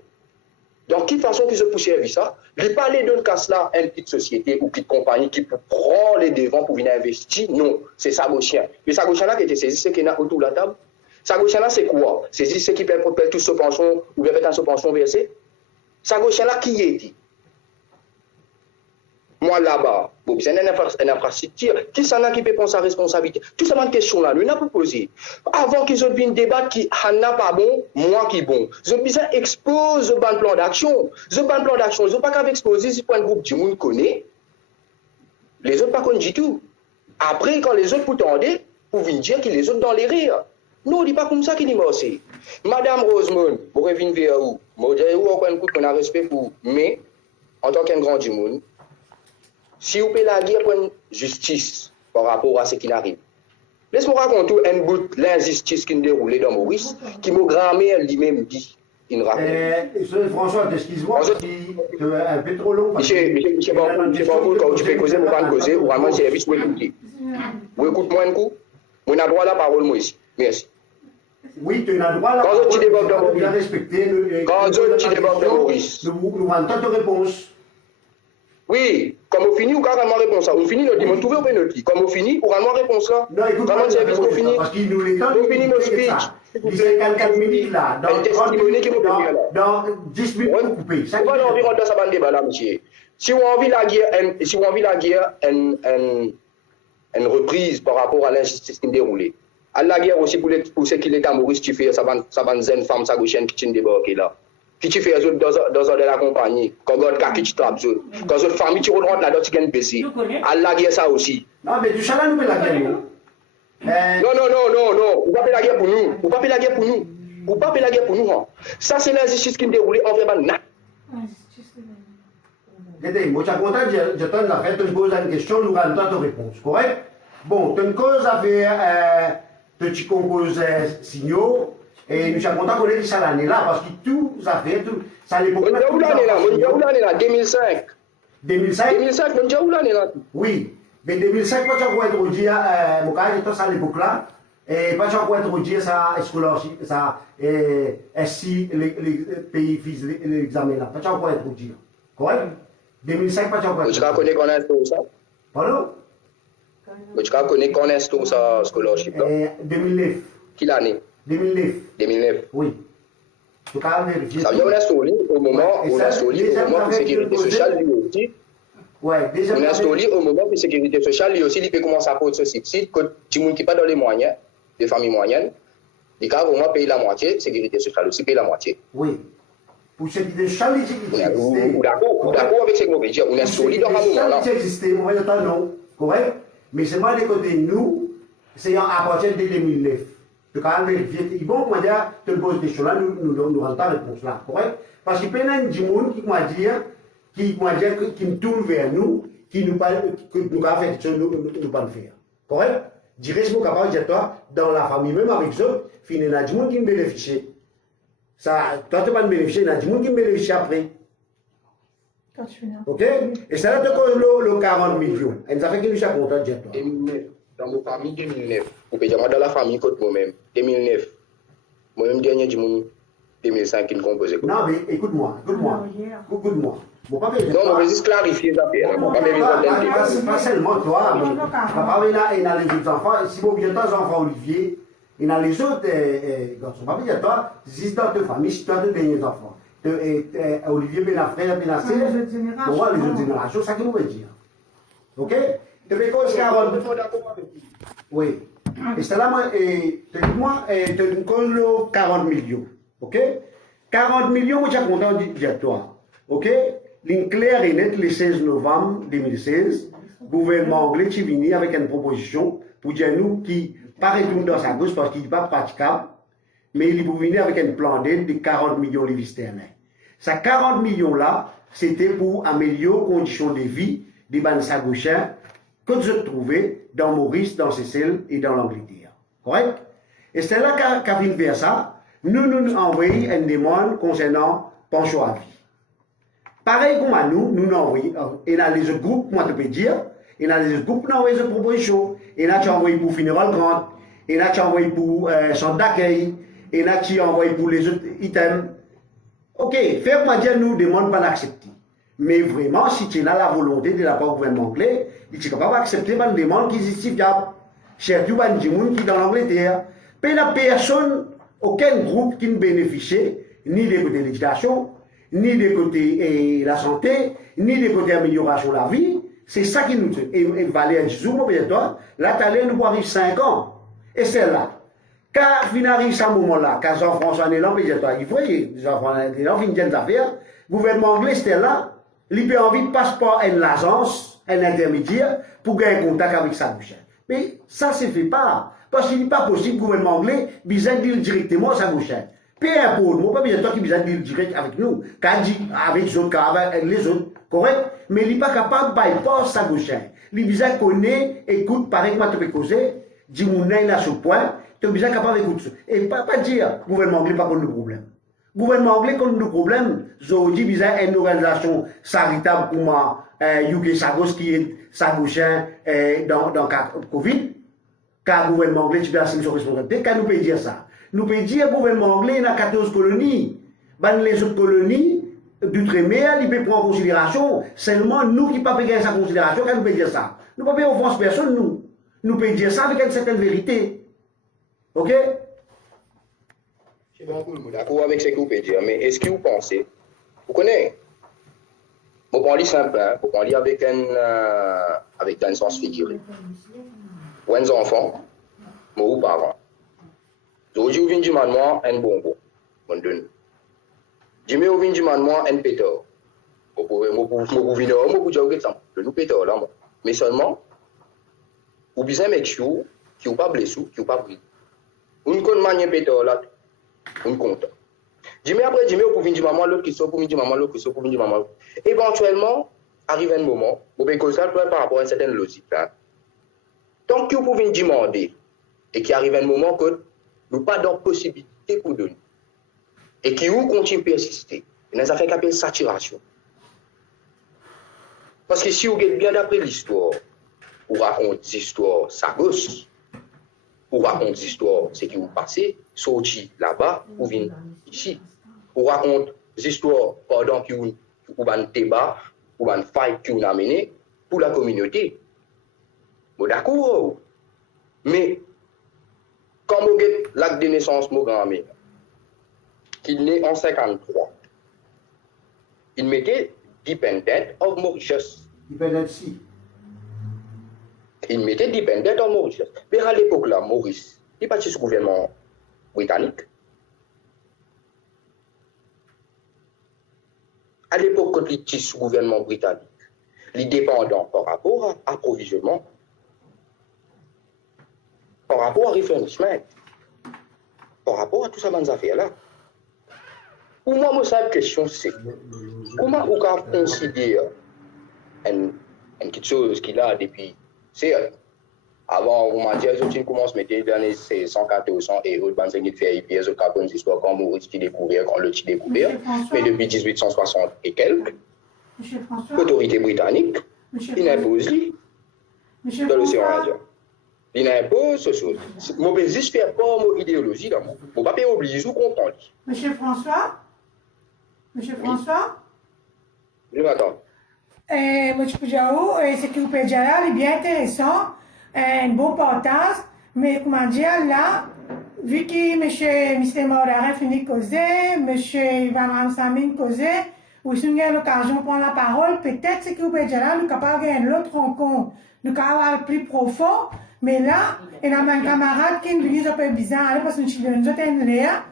Donc, quelle façon qu'ils se poussent ça? Il parler d'une casse là, une petite société ou une petite compagnie qui peut prendre les devants pour venir investir. Non, c'est Sagochien. Mais Sagochien là qui était saisi, c'est qu'il y a autour de la table. Sagochien là, c'est quoi? C'est ce qui peut toute subvention ou bien une subvention versée. Sagochien là, qui est dit? Moi là-bas, bon, c'est une infrastructure. Qui s'en a qui peut prendre sa responsabilité? Tout ça, une question là, nous avons posé. Avant qu'ils aient une débat qui n'a pas bon, moi qui bon. Ils ont besoin d'exposer le plan d'action. Le plan d'action, ils n'ont pas qu'à exposer si un groupe du monde connaît. Les autres pas connaissent du tout. Après, quand les autres pour tendre, pour venir dire que les autres dans les rires. Non, on ne dit pas comme ça qu'il est mort. Madame Rosemond, vous revenez vers où? Moi, je dis, on a respect pour vous. Mais, en tant qu'un grand du monde, si vous pouvez la guerre pour une justice par rapport à ce qui arrive. Laisse-moi raconter un bout de l'injustice qui déroule dans Maurice, qui m'a grand-mère lui-même dit. François, excuse-moi, c'est un peu trop long. Monsieur Bamboul, quand tu peux causer, vous ne pas causer, ou vraiment service, vous écoutez. Vous écoutez moi un coup, vous avez droit à la parole, moi ici. Merci. Oui, tu as droit à la parole. Quand tu débarques dans Maurice. Quand tu débarques dans Maurice. Nous entendons ta réponse. Oui, comme on finit, ou carrément réponse là. On finit notre dimanche, trouver au notre comme on finit, ou carrément réponse là. Non, écoute, vraiment service qu'on finit. Parce qu'il nous l'étend. On finit nos speech. Il y a 54 minutes là. Dans 10 minutes, vous coupez. On va environ dans sa bande débat là, monsieur. Si on a envie la guerre, une reprise par rapport à l'injustice qui déroulée. À la guerre aussi pour ce qu'il est à Maurice, tu fais sa bande zen femme, sa gauchienne qui tient débarqué là. Qui tu fais dans la compagnie, quand tu qui trappe, quand une famille tu rentres là-dedans, tu gagnes baisser. À la guerre ça aussi. Non, mais tu sais là, nous fait la guerre. Non. Vous ne pas la guerre pour nous. Vous ne pas la guerre pour nous. Vous ne pas la guerre pour nous. Ça, c'est l'injustice qui me déroule en fait. Regardez, moi, je suis content, je t'en ai fait, tu me poses une question, nous allons ta réponse, correct? Bon, tu me causes à faire, tu composes signaux. Et nous sommes contents qu'on ait dit ça l'année là, parce que tout ça fait, tout, ça les beaucoup. Où l'année là, 2005. 2005? 2005, où l'année là? Oui, mais 2005, pas encore être dit, mon cas, j'étais à l'époque là, et pas encore être dit, ça, scholarship, ça, si les pays font l'examen là, pas encore être dit. Correct? 2005, pas encore. Tu connais qu'on instaure ça? Pardon? Tu connais qu'on instaure ça, scholarship là? 2009. Quelle année? 2009. 2009. Oui. Tu peux vérifier. Ça veut dire qu'on a installé au moment où la sécurité sociale lui aussi. Ouais, déjà. On a installé au moment où la sécurité sociale lui aussi, il peut commencer à faire ce subside que du monde qui n'est pas dans les moyens, des familles moyennes, il peut au moins payer la moitié, sécurité sociale aussi paye la moitié. Oui. Pour sécurité sociale, il existe. Ou d'accord avec ce qu'on veut dire, on est solide dans un moment là. Ça existe, on va dire non, correct? Mais c'est moi de côté nous, c'est à partir de 2009. Tu peux vérifier. Bon, moi, tu me poses des questions là, nous rendons ta réponse là, correct? Parce qu'il y a des gens qui me tournent vers nous, qui nous parlent, que nous avons fait ce que nous ne pouvons pas faire. Correct? Je reste capable de dire, toi, dans la famille, même avec eux, il y a des gens qui me bénéficient. Ça, toi, tu ne peux pas bénéficier, il y a des gens qui me bénéficient après. Ok? Et ça, là, tu causes le 40 millions. Et ça fait que nous sommes contents de dire, toi. 2009. Dans ma famille, 2009. Vous pouvez dire, moi, dans la famille, côté moi-même, 2009. Moi-même, dernier du monde, 2005, qui me compose. Non, mais écoute-moi. Bon, pas non, on va juste clarifier ça. Pas seulement toi, papa, il y a les autres enfants. Si vous bien temps, enfant Olivier, il y a les autres garçons. Papa, il y a toi, si dans ta famille, si toi, deux derniers enfants. Olivier, ben la frère, ben la sœur. On voit les autres générations, c'est ça que vous voulez dire. Ok? Tu fais quoi, 40? Oui. Et c'est là, moi, tu me causes le 40 millions. Ok? 40 millions, moi, j'ai content de dire toi. Ok? Ligne claire et nette, le 16 novembre 2016, le gouvernement anglais est venu avec une proposition pour dire nous qui pas retourner dans sa gauche parce qu'il n'est pas praticable, mais il est venu avec un plan d'aide de 40 millions de livres sterling. Ces 40 millions là, c'était pour améliorer les conditions de vie des Sagouchins que je trouvais dans Maurice, dans Seychelles et dans l'Angleterre. Correct? Et c'est là qu'à venir vers ça, nous envoyons une demande concernant pension à vie. Pareil comme à nous envoyons, et dans les autres groupes, moi je peux dire, et dans les autres groupes, nous envoyons des propositions. il y en a qui envoyé pour Funeral Grant, il y en a qui envoyé pour centre d'accueil, il y en a qui envoyé pour les autres items. Ok, faire dire nous demande pas d'accepter. Mais vraiment, si tu as la volonté de la part du gouvernement anglais, tu es capable d'accepter une demande qui est justifiable. Cher du ban qui est dans l'Angleterre. Mais la personne, aucun groupe qui ne bénéficie ni des côtés de l'éducation, ni des côtés la santé, ni des côtés amélioration de la vie. C'est ça qui nous tue. Et Valérie Zoum, toi, là, tu as nous arrive 5 ans. Et c'est là. Quand il arrive à ce moment-là, quand Jean-François Nélan, il faut Jean-François Nélan, il vient d'affaires, le gouvernement anglais, c'était là, il a envie de passeport à une agence, un intermédiaire, pour gagner contact avec sa bouche. Mais ça ne se fait pas. Parce qu'il n'est pas possible, le gouvernement anglais, besoin de dire directement à sa bouche. Peu importe, moi, pas besoin de toi qui besoin de dire direct avec nous, avec les autres, avec les autres, correct? Mais il n'est pas capable de bypass sa bouche. Il besoin de connaître, écoute, pareil, moi, tu peux causer, dis mon nez là sur point, tu es besoin capable d'écouter. Et pas dire, le gouvernement anglais pas contre le problème. Le gouvernement anglais contre le problème, j'ai dit, besoin une organisation charitable pour moi, UK Sagos qui est sa bouche dans le Covid. Car le gouvernement anglais, tu peux assumer son responsabilité. Quand nous pouvons dire ça? Nous pouvons dire que le gouvernement anglais il a 14 colonies. Les autres colonies d'outre-mer, il peut prendre en considération. Seulement nous qui ne pouvons pas payer sa considération, quand nous pouvons dire ça. Nous ne pouvons pas offenser personne, nous. Nous pouvons dire ça avec une certaine vérité. Ok? Je suis d'accord avec ce que vous pouvez dire, mais est-ce que vous pensez, vous connaissez, vous parlez simple, hein, vous parlez avec un sens figuré. Ou un enfant, ou parents. Aujourd'hui, vous venez du moi un bonbon, on donne. Demain, vous venez du moi un pétard. Vous venez nous pétard là, mais seulement, vous besoin de mettre qui ou pas blessé, qui ou pas pris. Vous ne connaissez pas pétard là, vous compte. Demain après, demain, vous venez du maman, l'autre qui sort, vous venez du maman, l'autre qui sort, vous venez du maman. Éventuellement, arrive un moment, vous pouvez causer par rapport à une certaine logique là. Tant que vous pouvez demander, et qu'il arrive un moment que nous n'avons pas de possibilité pour donner, et qui vous continue à persister, il y a des affaires qui appellent saturation. Parce que si vous regardez bien d'après l'histoire, vous racontez des histoires sagos, vous racontez des histoires, ce qui vous passez, sorti là-bas, vous venez ici. Vous racontez des histoires pendant que vous avez un débat, ou un fight que vous avez mené pour la communauté. Bon, d'accord, mais quand vous avez l'acte de naissance de mon grand-mère, qu'il naît en 1953, il mettait dependent of Mauritius. Dependency. Il mettait dependent of Mauritius. Mais à l'époque là, Maurice, il partit sous gouvernement britannique. À l'époque, quand il était sous gouvernement britannique, il est dépendant par rapport à approvisionnement, par rapport à refurnishment, par rapport à tout ça dans ces affaires-là. Pour moi, ma simple question, c'est comment on peut considérer une petite chose qu'il a depuis, c'est avant, on m'a dit, ils commencent à mettre dans les 114 et autres bandes de faire et puis ils ont une histoire quand Maurice qui découvert, quand le qui découvert, mais depuis 1860 et quelques, l'autorité britannique, il impose lui dans l'océan Indien. Il impose ce chose. Je ne peux juste faire pas mon idéologie là. Je ne peux pas obliger ou comprendre. Monsieur François? Monsieur François? Je m'attends. Monsieur Poudjaou, ce que vous pouvez dire là, est bien intéressant. Un bon partage. Mais comment dire là, vu que M. Mordarin finit de causer, M. Ivan Ramsamin causait, ou si nous avons l'occasion de prendre la parole, peut-être ce que vous pouvez dire là, nous sommes capables de une autre rencontre. Nous sommes capables plus profond. Mais là, il y a un camarade qui nous dit un peu bizarre, parce que nous sommes là,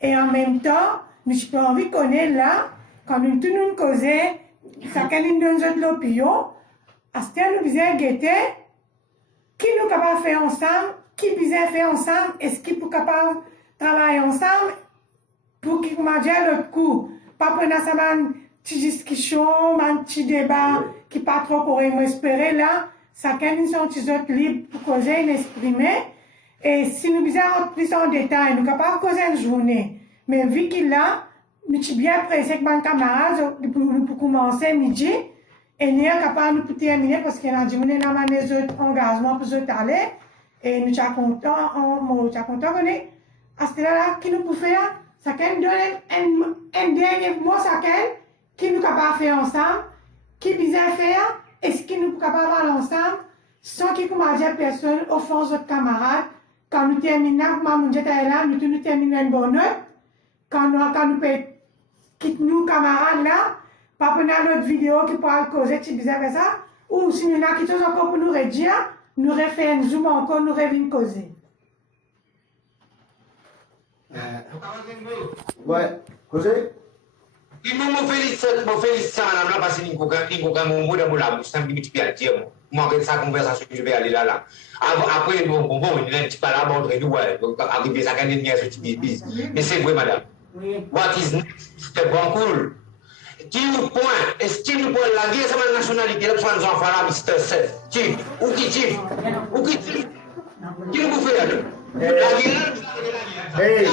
et en même temps, nous avons envie de connaître là, quand nous nous causons, chacun nous donne l'opinion, à ce temps, nous besoin guetter, qui nous capable de faire ensemble, qui besoin faire ensemble, est-ce qu'ils sont capables de travailler ensemble, pour qu'ils, comment dire, l'autre coup, pas prendre ça, une petite discussion, un petit débat, qui pas trop pour espérer là, chacun nous sont libres pour causer et exprimer. Et si nous besoin plus en détail, nous sommes capables de causer une journée. Mais vu qu'il a, nous sommes bien pressés que mon camarade pour commencer midi. Et nous sommes capables de terminer parce qu'il y a des gens qui ont des engagements pour nous aller. Et nous sommes contents, à ce là qui nous peut faire, ça nous donne un dernier mot, ça qui nous capable de faire ensemble, qui bien faire, et ce qui nous capable de faire ensemble, sans qu'il commence à personne offense notre camarade. Quand nous terminons, comme nous là, nous terminons une bonne note. Quand nous quittons nous camarades là, pas prendre notre vidéo qui pourra causer si bizarre que ça, ou si nous avons quelque chose encore pour nous redire, nous refaire un zoom encore, nous revenons causer. Ouais, causer? Il me félicite, madame là, parce qu'il y a un mot dans la bouche, ça me dit que je dire. Moi, avec sa conversation, je vais aller là. Après, bon, il est un petit peu là, bon, donc arriver ça, il y a ce type de bise. Mais c'est vrai, madame. What is next? C'est bon, cool. Qui nous point, est-ce qu'il nous point la guerre, c'est ma nationalité, là, pour nous enfants là, Mr. Seth. Chief, ou qui chief? Qui nous fait là? Hey,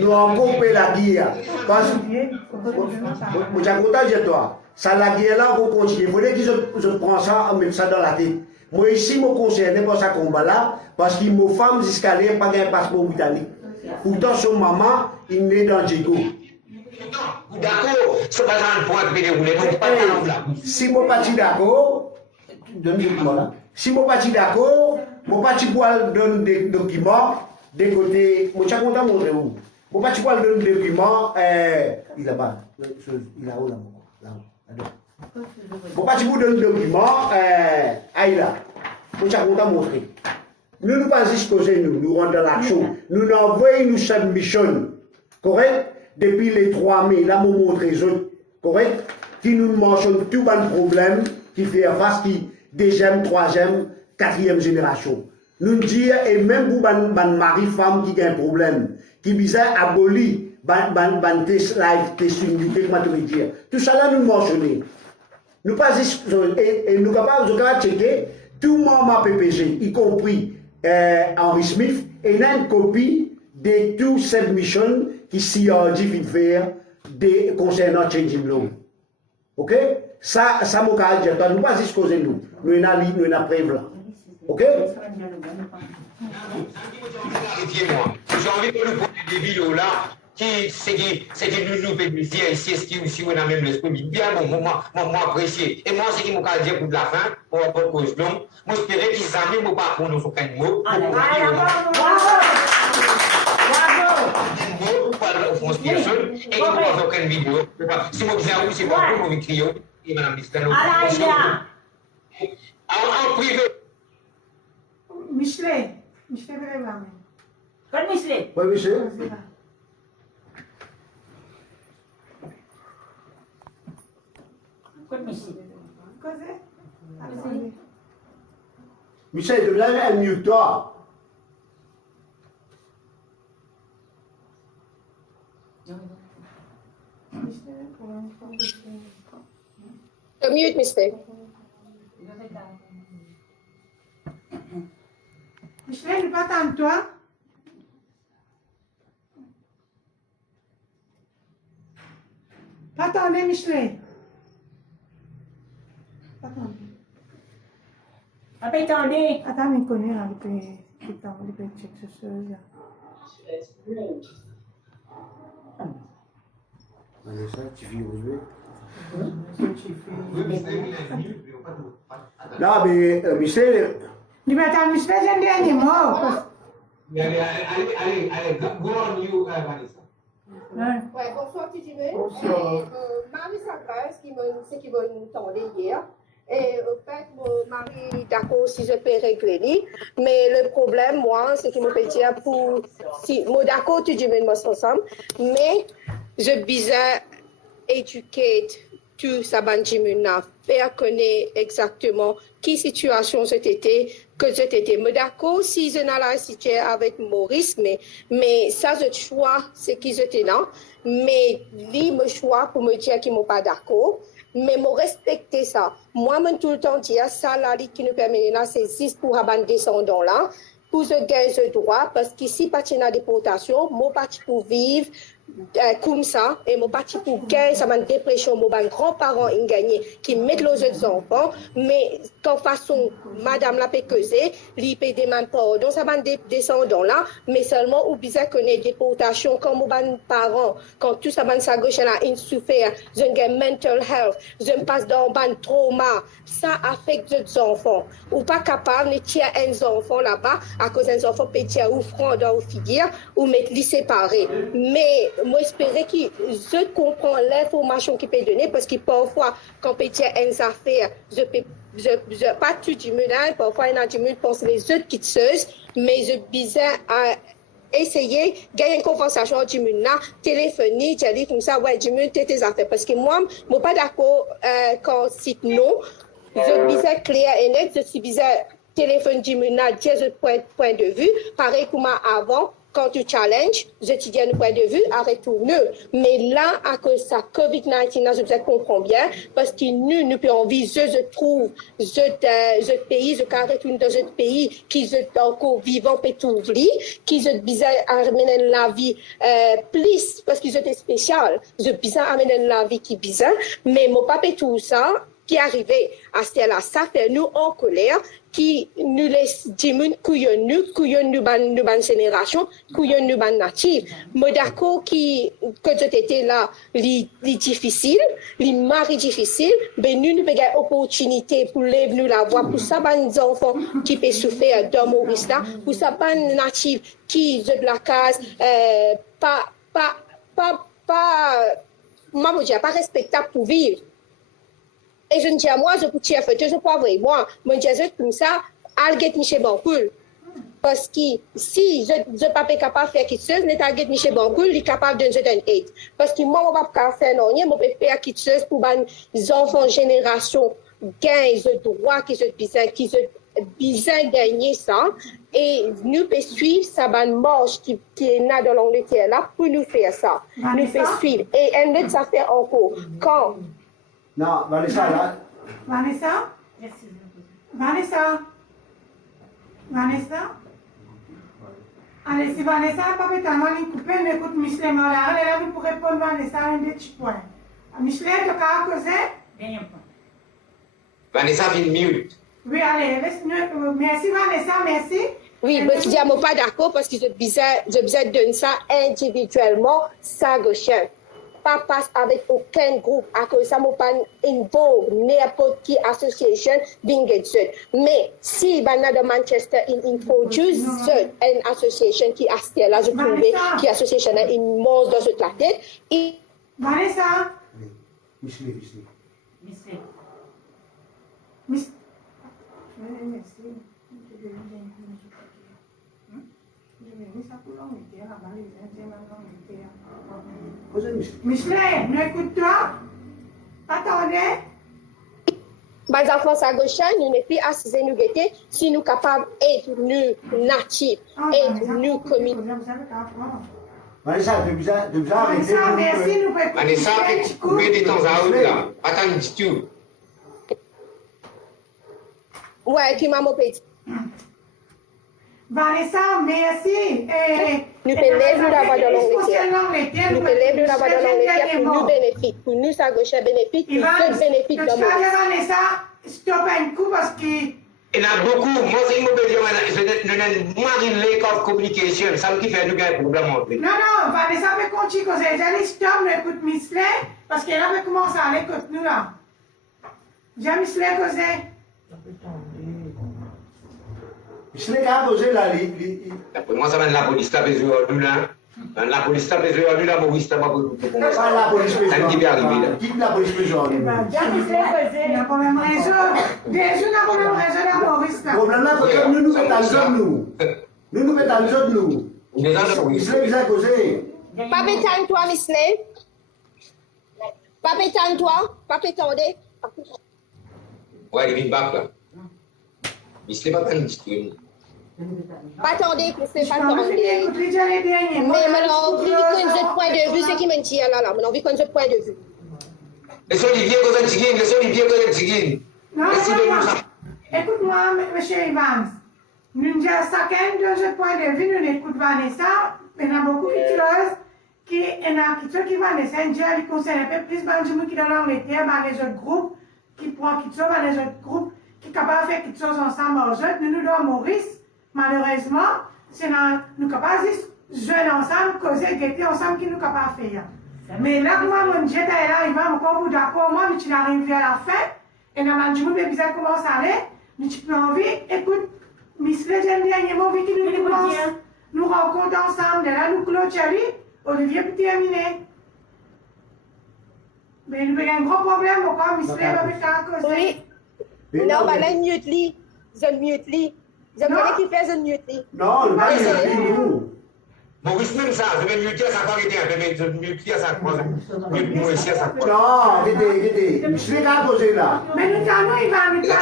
nous avons coupé la guerre. Parce que, je suis content de toi. Ça, la guerre là, on continue. Il faudrait que je prends ça, on met ça dans la tête. Moi, ici, je suis concerné par ce combat là, parce qu'il me femme jusqu'à là, pas un passeport britannique. Pourtant, son maman, il est né dans Djego. D'accord, c'est pas un point de déroulé, donc pas de là. Si je ne suis pas d'accord, donne-moi là. Si je ne suis pas d'accord, je ne suis pas donner des documents, des côtés, je suis content de montrer où. Je ne suis pas donner des documents, il est là-bas, il est là-haut, là-haut. Je ne suis pas donner des documents, là. Je suis content de montrer. Nous ne pas juste causer, nous rentrons dans l'action. Nous envoyons une submission, correct? Depuis les 3 mai, là, nous montrons les autres, correct? Qui nous mentionnent tout un problème qui fait face qui 2e, 3e, 4e génération. Nous disons, et même pour les mari-femme qui a un problème, qui bizarre aboli, test live, testing, dire. Tout ça là, nous mentionnons. Nous pas et nous capables de checker tout membre PPG, y compris Henry Smith, et là une copie de toutes ces missions qui s'y ont dit faire concernant Changing Law. Ok? Ça m'a dit, nous pas juste causer nous. Nous avons preuve là. Ok? J'ai envie de nous prendre des vidéos là, c'est qui nous fait dire ici, est-ce qu'on a même l'esprit bien bon, moi apprécié. Et moi, c'est qui m'a dit pour la fin, pour la cause longue, moi j'espérais qu'ils s'amusent, moi pas pour nous sur quel mot. Et qu'on ne voit aucune vidéo. Si moi vous c'est pas pour vous crier, et madame Mistano. En privé. Michelet, lève la main. Quel Michelet? Oui, monsieur. Quel Michelet? Michel, de là, elle mieux toi. Mute, Mister. Michelet, ne pas attendre toi. Pas attendre, Michelet. Attends. Attendez. Attends, mais connais, il peut checker ce chose là. Non, mais Michel. Il va attendre, Michelet, j'ai un dernier mot. Allez, go on you, Vanessa. Ouais, bonsoir, Tidjimé. Marie Sagras, c'est qui va nous tendre hier. Et en fait, mon mari, d'accord, si je peux régler, mais le problème, moi, c'est qu'il me fait dire pour, si, moi, d'accord, Tidjimé, nous sommes ensemble, mais je bizarre éduquer tout ça, Benjamin, faire connaître exactement qui situation c'était, que c'était. Mais d'accord, si je n'ai la situation avec Maurice, mais ça, je choix, c'est qui j'étais là, mais lui, me choix pour me dire qu'il n'est pas d'accord. Mais me respecter ça. Moi, même tout le temps, dire ça, la ligue qui nous permet là, c'est juste pour avoir descendant là, pour se gagner ce droit, parce qu'ici, pas de déportation, moi, pas pour vivre comme ça, et mon parti pour 15, ça m'a une dépression, mon grands-parents ont gagné, qui mettent les autres enfants, mais qu'en façon, madame la péqueuse, lui paye des mains pardon, ça m'a descendant là, mais seulement, ou bizarre qu'on ait déportation, quand mon parents, quand tout ça m'a sa gauche, là, une souffert, je n'ai mental health, je me passe dans un trauma, ça affecte les enfants, ou pas capable de tirer un enfant là-bas, à cause d'un enfant petit ou franc dans une figure, ou mettre les séparés. Mais, moi, j'espérais que je comprends l'information qu'il peut donner parce que parfois, quand petit une affaire, je pas tout du monde, parfois, il y a du monde pense les autres qui sont, mais je bizarre à essayer de gagner une compensation du monde là, téléphoner, dire comme ça, ouais, du monde, tes affaires. Parce que moi, je ne suis pas d'accord quand cite non, je bizarre clair et net, je suis bizarre téléphone du monde là, dire ce point de vue, pareil comme avant. Quand tu challenges, je te dis un point de vue, arrête-nous. Mais là, à cause de ça, COVID-19, là, je comprends bien, parce que nous pouvons vivre, je trouve, ce pays, je carré dans un pays qui est encore vivant, et tout qui est bizarre à amener la vie, plus, parce qu'ils étaient spécial. Je bizarre à amener la vie qui est bizarre, mais mon papa tout ça, qui arrivait à ce là, ça fait nous en colère, qui nous laisse dire nous ban génération, nous ban native. Moi d'accord que j'étais là, les difficile, les maris difficiles, ben nous avons opportunité pour lever nous la voix, pour ça ban enfants qui peuvent souffrir dans Maurice là, pour ça ban native qui de la case, pas respectable pour vivre. Et je ne dis à moi, je peux tirer feu, je ne pas vrai. Moi, je dis comme ça, Alget Michel Bancoul. Parce que si je ne suis pas capable de faire quelque chose, je ne Alget Michel Bancoul, il est capable de me donner un aide. Parce que moi, je ne peux pas faire non, je peux faire quelque chose pour les enfants génération gagnent le droit qui sont bizarre gagner ça. Et nous pouvons suivre ça, marche qui est là dans l'Angleterre là, pour nous faire ça. Nous pouvons suivre. Et un autre affaire encore. Quand non, Vanessa, là. Vanessa? Vanessa? Vanessa? Allez, si Vanessa n'a pas été tellement coupée, mais écoute, Michelet Mollard, elle est là pour répondre à Vanessa à un petit point. Michelet, tu as causé? Dernier point. Vanessa, une minute. Oui, allez, merci Vanessa, merci. Oui, mais je dis pas d'accord parce que je bizarre donner ça individuellement, ça gauchien. Pas passe avec aucun groupe, à cause ça m'a pas involve n'importe qui association d'ingénieurs. Mais si Banana de Manchester introduce une association qui a là, je trouve qui association une mort dans cette la tête. Vanessa. Michelet. Michelet, ne écoute-toi. Attendez. Les enfants à gauche, nous ne plus assiser nous guetter si nous capables d'être nous natifs, être nous communes. Vanessa, de arrêter. Merci, nous pouvons Vanessa, coupez des temps à autre là. Attends du tout. Ouais, qui m'a mopé. Vanessa, merci. Nous pouvons lever la voix de l'Angleterre. Nous pouvons lever la voix de l'Angleterre pour nous bénéfice, pour nous à gauche bénéfice, pour nous bénéfice de nous. Vanessa, stop un coup parce que. Il y en a beaucoup. Moi, c'est une mauvaise marine of communication. Ça qui fait nous gagner problème en fait. Non, Vanessa peut continuer quand j'ai dit stop, nous écoute Michelet, parce qu'elle avait commencé à l'écouter nous là. J'ai Michelet causé. Michelet a posé la D'après moi, ça va la police taper sur nous là. La police taper sur nous là, Maurice tape pas pour nous. Pas la police Ça qui va arriver là. Qui la police président? Il y a quand même raison. Déjà, il y a quand même raison à Maurice là. Le problème c'est que nous mettons en zone nous. Nous mettons en zone nous. Michelet, il a causé. Pas pétane toi, Michelet. Pas pétane toi. Pas pétandé. Ouais, il vient back là. Michelet pas tan du tout. Pas attendez, Michelet, pas attendez. Mais maintenant, on vit qu'on a point de vue, c'est qui me dit là, on vit qu'on a point de vue. Les Olivier qu'on a tigine, les Olivier qu'on a tigine. Non, écoute-moi, M. Evans. Nous avons chacun de ce point de vue, nous écoutons Vanessa, il y en a beaucoup qui choses qui est un qui va naître, il concerne un peu plus de qui dans l'Angleterre, dans les autres groupes, qui prend qui dans les autres groupes, qui est capable de faire quelque chose ensemble aux autres. Nous dans Maurice, malheureusement, c'est nous capables de jouer ensemble, causer, guetter ensemble, qui nous capables de faire. Mais là, moi, mon Dieu, là, il va encore vous d'accord, moi, mais tu n'arrives à la fin, et dans le jour, mais bizarre comment ça allait, mais tu peux envie, écoute, Miss Le, j'aime bien, il y a mon vie qui nous commence, nous rencontrons ensemble, et là, nous clôturons, Olivier peut terminer. Mais il y a un gros problème, pourquoi Miss Le va faire à cause. Oui. Non, bah là, mieux de lit. Je mieux de lit. Je connais qui fait, je mieux de lit. Non, le mal est nous. Maurice, même ça, je vais mieux dire ça quand il était un peu, mais je mieux dire ça quoi. Mieux ici, ça quoi. Non, arrêtez. Je suis là posé là. Mais nous, il va nous Ça,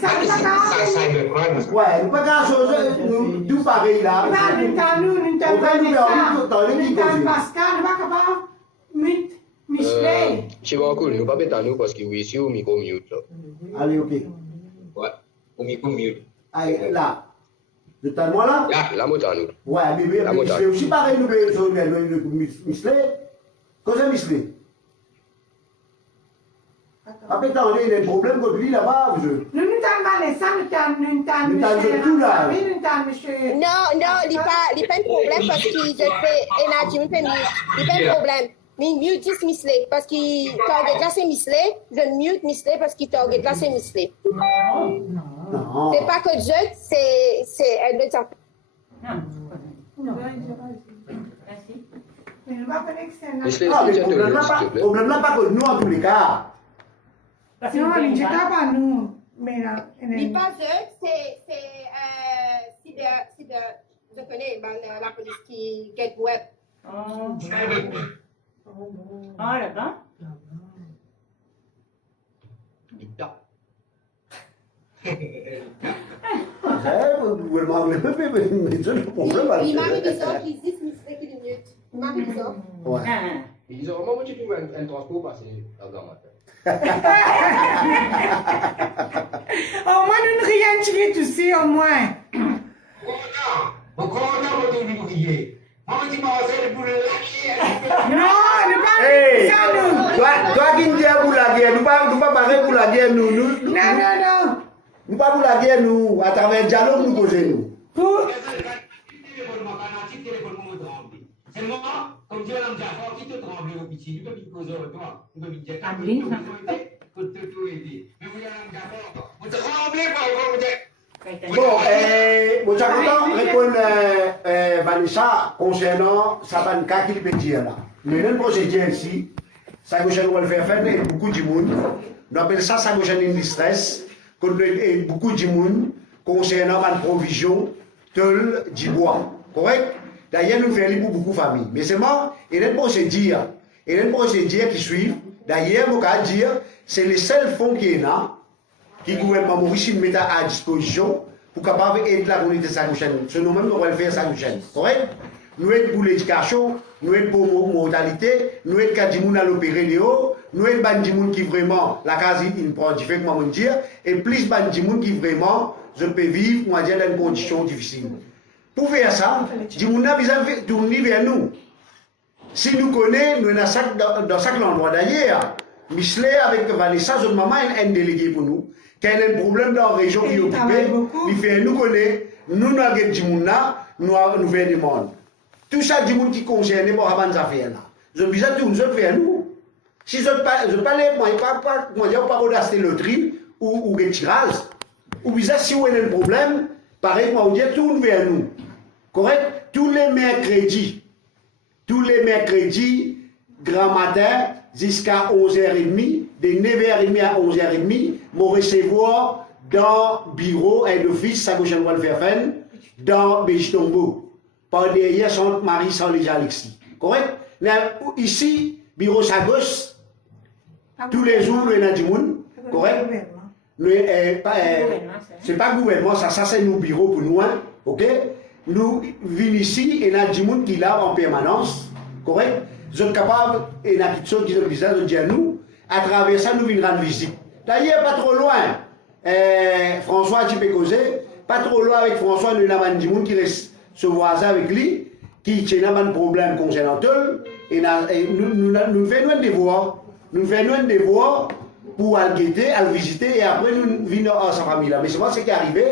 ça me prend. Ouais, nous pas grand-chose, nous, tout pareil là. nous, Pascal, nous pas capable, Michelet. Je vais encore, nous pas bêter nous parce que oui, si au micro mute là. Allez, ok. Ouais, au micro mute. Allez, là. De ta moi là? Là, la moto à nous. Ouais, mais c'est aussi pareil, nous, Michelet. Qu'est-ce que Michelet? Après, t'as un problème contre lui là-bas, je. Nous t'en valons ça, nous t'en tout là. Non, il n'y a pas de problème parce qu'il fait énergie, il fait mieux. Il n'y a pas de problème. Mais mieux dis Misley parce qu'il target là c'est Misley. Je mieux Misley parce qu'il target là c'est Misley. Non. C'est pas que je, c'est elle le tape. Michelet, Ah, mais c'est le problème là, pas que nous en tous les cas. Non, il ne pas nous. Mais là, Il pas je, je connais la police qui get web. Ah, là-bas. Le problème. Il m'arrive bizarre qu'ils disent Misley qui est mieux. Il m'arrive bizarre. Ouais. Ils ont vraiment dit un transport passé dans matin. Au moins, nous ne rien tirer tout ça, au moins. Pourquoi on a oublié? Moi, je dis, pour le lâcher. Non, ne pas Hey, ça, nous. toi qui me dis pour la guerre, nous pas parler pour la guerre, nous. Non. Nous pas pour la guerre, nous, à travers le dialogue, nous causons, nous. Pour. C'est moi, comme Dieu l'a dit, qui te tremble au petit, tu peux me poser toi, tu peux me dire, Adeline, mais vous tremblez pas, Bon, je suis content de répondre Vanessa concernant sa cas qu'il peut dire là. Mais le procédure ici, ça que je vais faire beaucoup de monde. On appelle ça que je vais stress. Beaucoup de monde concernant la provision du bois. Correct? D'ailleurs, nous faisons beaucoup de familles. Mais c'est moi, il y a une procédure qui suit. D'ailleurs, je peux dire, c'est les seuls fonds qui est là, qui le gouvernement Maurice met à disposition pour capable aider la communauté saint-gouchène. C'est nous-mêmes qui allons faire saint-gouchène. Correct? Nous aidons pour l'éducation, nous aidons pour la mortalité, nous aidons quand nous allons opérer les hauts, nous aidons les gens qui vraiment, la case, ils prennent différemment, dire, et plus les gens qui vraiment, je peux vivre, on va dire, dans des conditions difficiles. Pour faire ça, les gens ont tourner vers nous. Si nous connaissons, nous sommes dans chaque endroit d'ailleurs. Michelet avec Vanessa, notre maman est un délégué pour nous. Quand il y a un problème dans la région qui est occupée, il fait nous connaître, nous avons des gens, nous faisons des monde. Tout ça, des gens qui concernent pour avoir des affaires là. Je dis ça, tout nous faire nous. Si je ne parle pas d'acheter le tri ou des tirages, ou bien si on a un problème, pareil, moi, on dit tout vers nous. Correct? Tous les mercredis, grand matin, jusqu'à 11h30, de 9h30 à 11h30, je recevoir dans le bureau et d'office, ça que je vais le faire, dans Béjitombo, par derrière Sainte-Marie sans les Alexis. Correct? Ici, bureau Sagos, tous les jours, nous avons du monde. Correct? C'est pas le gouvernement, ça c'est nos bureaux pour nous. Ok? Nous venons ici et nous avons du monde qui est là en permanence. Correct? Nous sommes capables, et nous avons quelque chose qui nous dit à nous, à travers ça, nous venons rendre visite. D'ailleurs, pas trop loin, François, tu peux causer, pas trop loin avec François, nous avons du monde qui reste ce voisin avec lui, qui a un problème concernant eux, et nous faisons un devoir. Nous faisons un devoir pour aller guetter, aller visiter et après nous venons à sa famille là. Mais c'est moi ce qui est arrivé.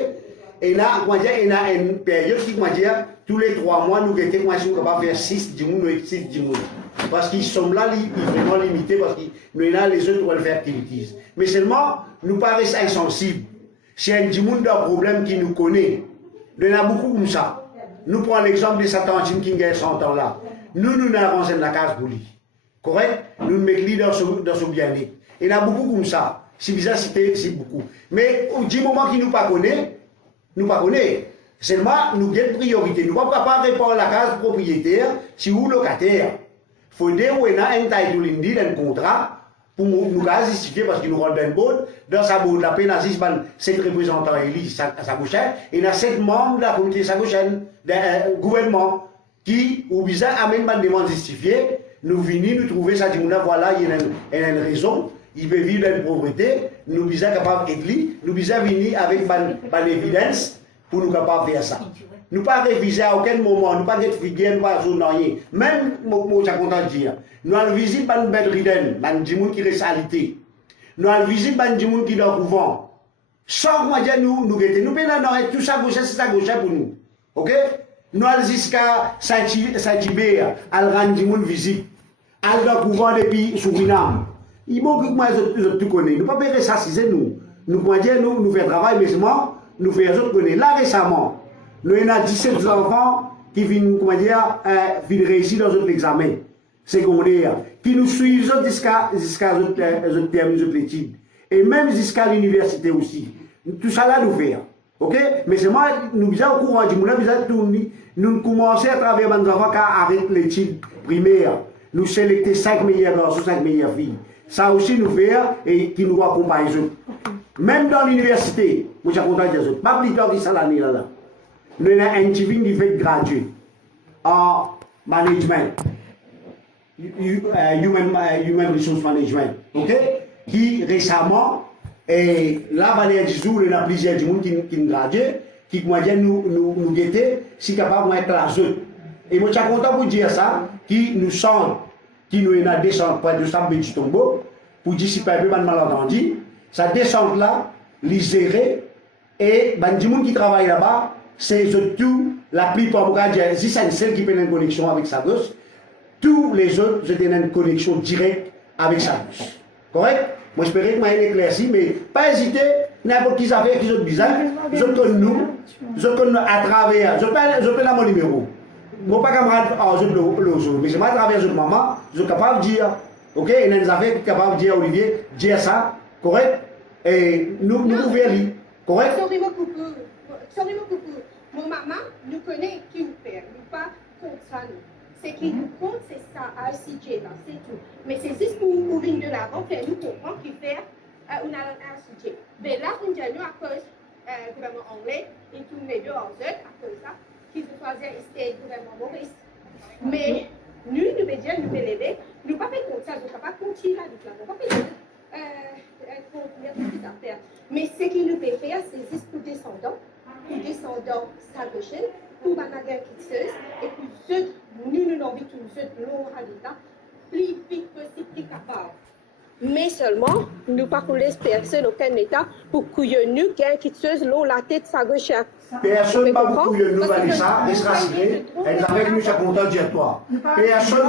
Et là, il y a une période qui m'a dit tous les 3 mois, nous guettons, moi, je suis capable de faire 6 dimoun ou 6 dimoun. Parce qu'ils sont là, ils sont vraiment limités, parce que nous, là, les autres doivent faire activities. Mais seulement, nous paraissons insensibles. C'est un dimoun d'un problème qui nous connaît. Il y en a beaucoup comme ça. Nous prenons l'exemple de Satan qui a 100 ans là. Nous avons la case pour lui. Correct? Nous mettons dans son bien-être. Il y en a beaucoup comme ça. C'est bizarre, c'est beaucoup. Mais du moment qu'il ne nous pas connaît, nous pas connaissons. Seulement, nous avons une priorité. Nous ne pouvons pas répondre à la case propriétaire si vous locataire. Il faut dire qu'on a un title un contrat pour nous justifier parce qu'il nous rend un board. Dans sa board, la peine à 7 représentants élus à sa gauche. Et il y a 7 membres de la communauté sa gauche, gouvernement, qui, ou bien, amènent une demande justifiée. Nous venons, nous trouver ça, voilà, il y a une raison. Il veut vivre dans une pauvreté, nous sommes capables d'être nous sommes venus avec une évidence pour nous capables de faire ça. Nous ne pas réviser à aucun moment, nous ne pas être figués, nous ne pas rien. Même, moi, je suis content de dire, nous allons visiter une belle riden, un gens qui reste alité. Nous allons visiter un gens qui est dans le couvent. Sans moi dire, nous pouvons tout ça gauche, c'est ça gauche pour nous. Ok? Nous allons jusqu'à Saint-Tibé, à rendre gens visite. À dans le couvent depuis Suriname. Il faut que moi, je tout connais. Nous ne pouvons pas faire ça si c'est nous. Nous pouvons dire, nous faisons travail, mais seulement, nous faisons connaître. Là, récemment, nous avons 17 enfants qui viennent, comment dire, réussir dans notre examen secondaire, qui nous suivent jusqu'à notre terme de l'étude. Et même jusqu'à l'université aussi. Tout ça là, nous faisons. Ok? Mais seulement, nous sommes au courant du monde, nous commençons à travers nos enfants qui arrêtent l'étude primaire. Nous sélectons 5 meilleurs garçons, 5 meilleures filles. Ça aussi nous fait et qui nous accompagne. Même dans l'université, moi je suis content de dire, pas plus tard que ça l'année là. Nous avons un type qui fait gradué en management, human resource management, ok? Qui récemment, et là, il y a plusieurs gens qui nous graduent, qui nous guettent, si capable d'être la zone. Et moi je suis content pour dire ça, qui nous sentent. Qui nous a descendu près de Sambé du tombeau, pour dissiper un peu de malentendu. Ça descend là, les gérer, et les gens qui travaillent là-bas, c'est tout, la plupart, si c'est celle qui peut une connexion avec sa gosse, tous les autres, j'ai une connexion directe avec sa gosse. Correct? Moi, j'espère que moi, il est éclairci, mais pas hésiter, n'importe qui affaire qui sont bizarres, je connais nous, je connais à travers, je peux mon numéro. Moi, pas camarade, mais c'est moi à travers votre maman, je suis capable de dire, ok, il y a des affaires qui sont capables de dire, Olivier, dire ça, correct? Et nous pouvons lire, correct? Sorry-moi, coucou. Mon maman nous connaît qui nous fait, nous pas contre ça, nous. Ce qui nous compte, c'est ça, RCJ, là, c'est tout. Mais c'est juste pour nous ouvrir de l'avant, faire nous comprendre qu'il fait un RCJ. Mais là, on dit nous à cause du gouvernement anglais, et tous les deux en eux, à cause de ça, qu'ils ont choisi le gouvernement Maurice. Mais nous devons dire, nous devons lever, nous ne pouvons pas faire comme ça, nous ne pouvons pas continuer là, nous ne pouvons pas faire des affaires. Mais ce qu'il nous peut faire, c'est juste pour descendants Sagochen, pour Banaga Kitseuse, et puis ceux, nous avons envie tous ceux de l'eau à l'État, plus vite possible, plus capable. Mais seulement, nous ne pouvons pas laisser personne aucun État pour que nous, qui Kitseuse, l'eau la tête Sagochen. Personne pas beaucoup de nous Vanessa, reste rassuré, elle avec nous, c'est content de dire toi. Personne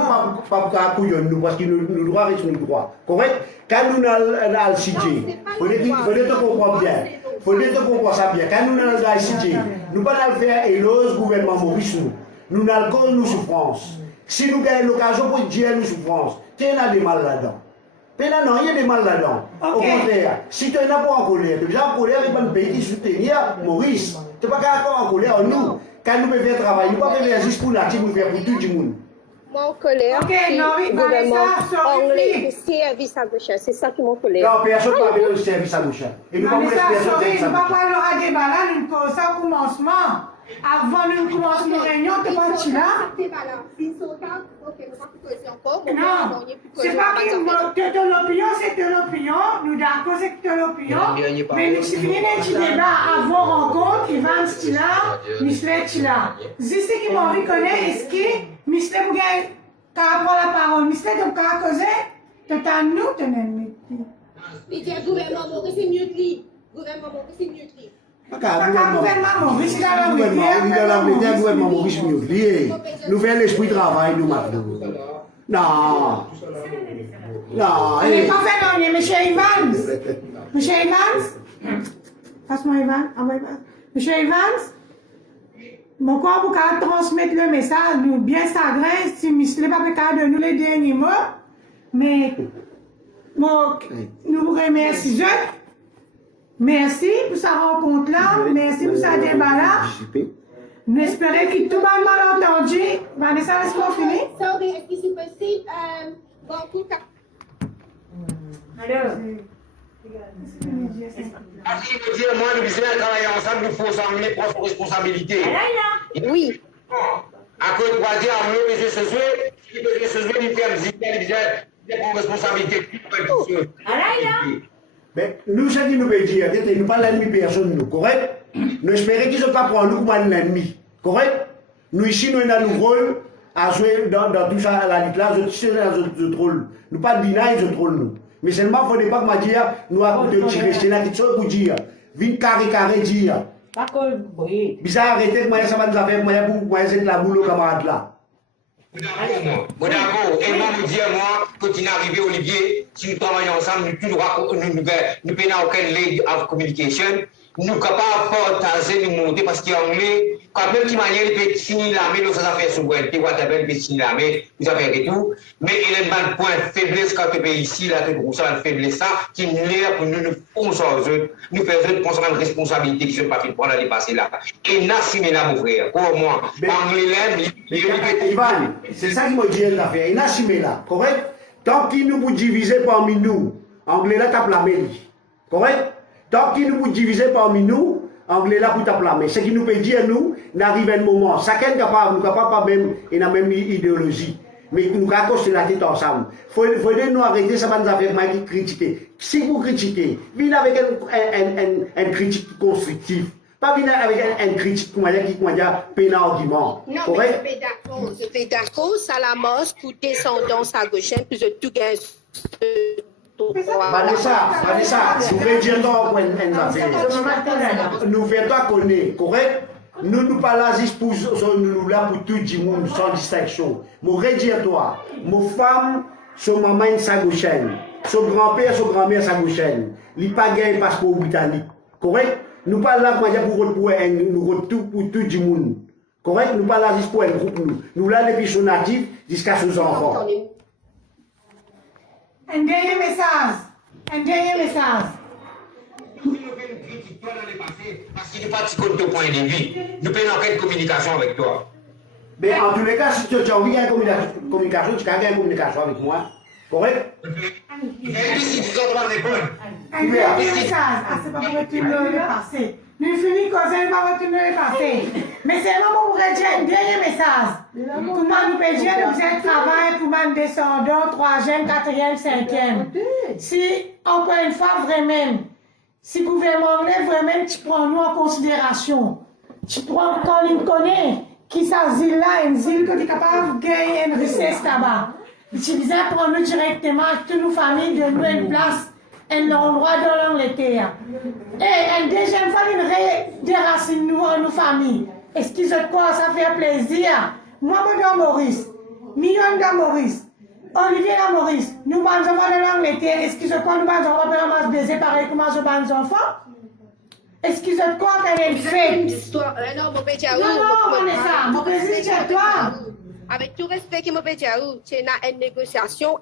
pas beaucoup de nous, parce que nous droits restent nos droits. Correct? Quand nous avons le CJ, il faut te comprendre bien. Il faut te comprendre ça bien. Quand nous avons le CJ, nous ne pouvons pas faire éloge gouvernement Maurice. Nous n'avons nos souffrances. Si nous gagnons l'occasion pour dire nos souffrances, tu as des mal là-dedans. Mais non, il y a des mal là-dedans. Au contraire, si tu n'es pas en colère, tu es déjà en colère avec un pays qui soutient Maurice. Tu n'es pas en colère. Nous, quand nous faisons travail, nous ne pouvons pas faire juste pour la team, nous faisons pour tout le monde. Moi, en colère, le gouvernement anglais, le service à gauche, c'est ça qui m'en colère. Non, personne ne parle de service à gauche. Et nous ne pouvons pas faire service à gauche. Nous ne pouvons pas débat là, nous commençons au commencement. Avant de commencer nos réunions, tu vas partir là. Non, c'est pas que ton opinion, c'est ton opinion. Nous d'accord, c'est ton opinion. Mais nous, si nous avons un petit débat avant rencontre, Ivan Stila, Michel Stila. Juste qui m'a envie de connaître, est-ce que Michel Bougain, quand prend la parole, Mister, donc quand causer, tout à nous, ton ennemi. Il dit gouvernement Maurice, c'est mieux que lui. Gouvernement Maurice, c'est mieux que lui. Gouvernement Maurice, il a gouvernement Maurice mieux lié. Nous faisons l'esprit de travail, nous maintenant. Non. Non. On n'est pas fait non, monsieur Evans. Monsieur Evans. Passe-moi Evans. Monsieur Evans. Mon corps pour transmettre le message, nous bien s'agresse, si monsieur pas capable de nous les derniers mots, mais nous vous remercions. Merci pour sa rencontre-là, merci pour sa débat-là. Nous espérons que tout le monde m'a entendu. Vanessa, laisse-moi finir. Sorry, est-ce que c'est possible? Bon, tout à Alors, Parce qu'il veut dire, moi, nous devons travailler ensemble, nous faut s'emmener propre responsabilité. Oui. À cause de quoi dire, nous devons se jouer, nous devons se jouer, nous devons prendre responsabilité. Mais nous, ce qui nous veut dire, nous pas l'ennemi personne, nous, correct? Nous espérons qu'ils ne sont pas pour nous comme l'ennemi, correct? Nous ici, nous avons un rôle à jouer dans tout ça, la lutte là, je suis dans notre rôle. Nous pas deny notre rôle, nous. Mais seulement, il ne faut pas dire, nous avons tirer, c'est là qui sont pour dire. Vite carré dire. pas que, oui. Bizarre, arrêtez que moi, ça va nous faire, moi, c'est la boule au camarade là. Bon d'accord, et moi me dire moi, quand il est arrivé Olivier, si nous travaillons ensemble, nous n'avons aucune lay of communication, nous sommes capables de partager, nous monter parce qu'il y a anglais, quand même qui manière il peut signer l'armée, nous ça fait souveraineté, whatever, il peut signer l'armée, nous avons fait tout, mais il y a un point de faiblesse quand tu es ici, là, tu as une faiblesse, qui nous l'air pour nous foncer aux autres, nous faisons prendre une responsabilité qui ne sont pas fait pour aller passer là. Et n'assumer là, mon frère, pour moi, anglais, Ivan, c'est ça qui me dit l'affaire. Il a assumé là, correct? Tant qu'il nous vous diviser parmi nous, anglais là tape la mêlée, correct? Tant qu'il nous vous diviser parmi nous, anglais là pour tape la mêlée. Ce qui nous peut dire nous, n'arrive un moment. Chacun n'est capable, pas même, il a même idéologie. Mais nous avons construit la tête ensemble. Il faut nous arrêter, ça va nous faire qui critiquer. Si vous critiquez, venez avec un critique constructif. Pas venir avec un critique qui peine argument. Non, correct? mais je suis d'accord, Salamos, pour descendance à gauche, plus de tout gain. Vanessa, nous voulons dire nous faisons connaître, correct? Nous ne pas là juste pour nous là pour tout le monde sans distinction. Je voudrais dire toi, mon femme, son maman sa gauchaine, son grand-père, son grand-mère sa gauchaine. Il n'a pas gagné passeport britannique, correct? Nous pas là pour tout le monde. Correct? Nous pas là juste pour un groupe nous. Nous là depuis son natif jusqu'à ses enfants. Un dernier message. Parce qu'il n'est pas de ton point de vue. Nous pouvons avoir une communication avec toi. Mais en tous les cas, si tu as envie de communication, tu as une communication avec moi. Correct? Et si tu dois répondre. Un dernier message. Ah, c'est pas pour retourner le passé. Nous finissons causer, pas retourner le passé. Mais c'est vraiment pour dire un dernier message. Comment nous peut dire nous faisons travail pour un descendant, 3e, 4e, 5e. Si, encore une fois, vraiment, si le gouvernement anglais, vraiment, tu prends nous en considération. Tu prends, quand il connaît, qui s'asile là, une île que tu es capable de gagner une richesse là-bas. Tu viens prendre nous directement, toutes nos familles, de nous une place, un endroit dans l'Angleterre. Et une deuxième fois, il déracine nous en nos familles. Excusez quoi, ça fait plaisir. Moi, je suis Maurice. Million de Maurice. Olivier de Maurice. Nous, les enfants de l'Angleterre, excusez quoi, nous, les enfants, on va baiser pareil comme les enfants. Excusez quoi, qu'elle est fait. Non, mon pétiaou. Non, Vanessa, mon plaisir, c'est toi. Avec tout respect qui m'a pétiaou, c'est une négociation.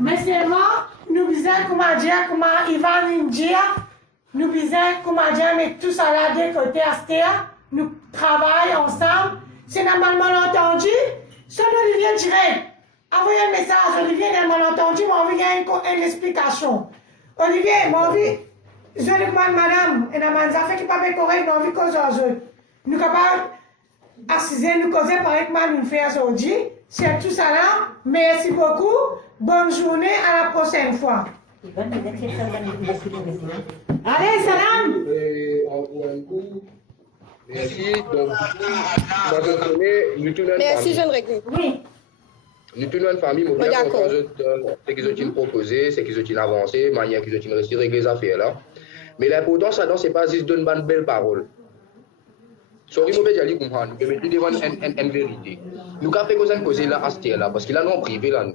Mais c'est moi, nous disons comment dire, comment Ivan India, nous disons comment dire, mais tout ça là, de côté Astéa, nous travaillons ensemble. C'est un malentendu. Son Olivier direct. Envoyez un message, Olivier, il y a un malentendu, mais on veut une explication. Olivier, moi, je demande madame, et la manzafé qui n'est pas correct, mais on veut causer aux autres. Nous sommes capables d'assiser, nous causer pareil que nous faisons aujourd'hui. C'est tout ça là. Merci beaucoup. Bonne journée, à la prochaine fois. Allez, salam! Merci. Donc, moi je connais, nous tous notre Merci, famille. jeune Réglé. Oui. Nous tous notre famille, moi Oui, bien d'accord. c'est qu'ils ont proposé, c'est qu'ils ont avancé, manière qu'ils ont réussi à régler les affaires là. Mais l'important, ça, c'est pas juste donner une belle parole. Sorry, je vais dire, comprendre, mais nous devons une vérité. Nous avons fait causer là à ce là, parce qu'il a non privé là.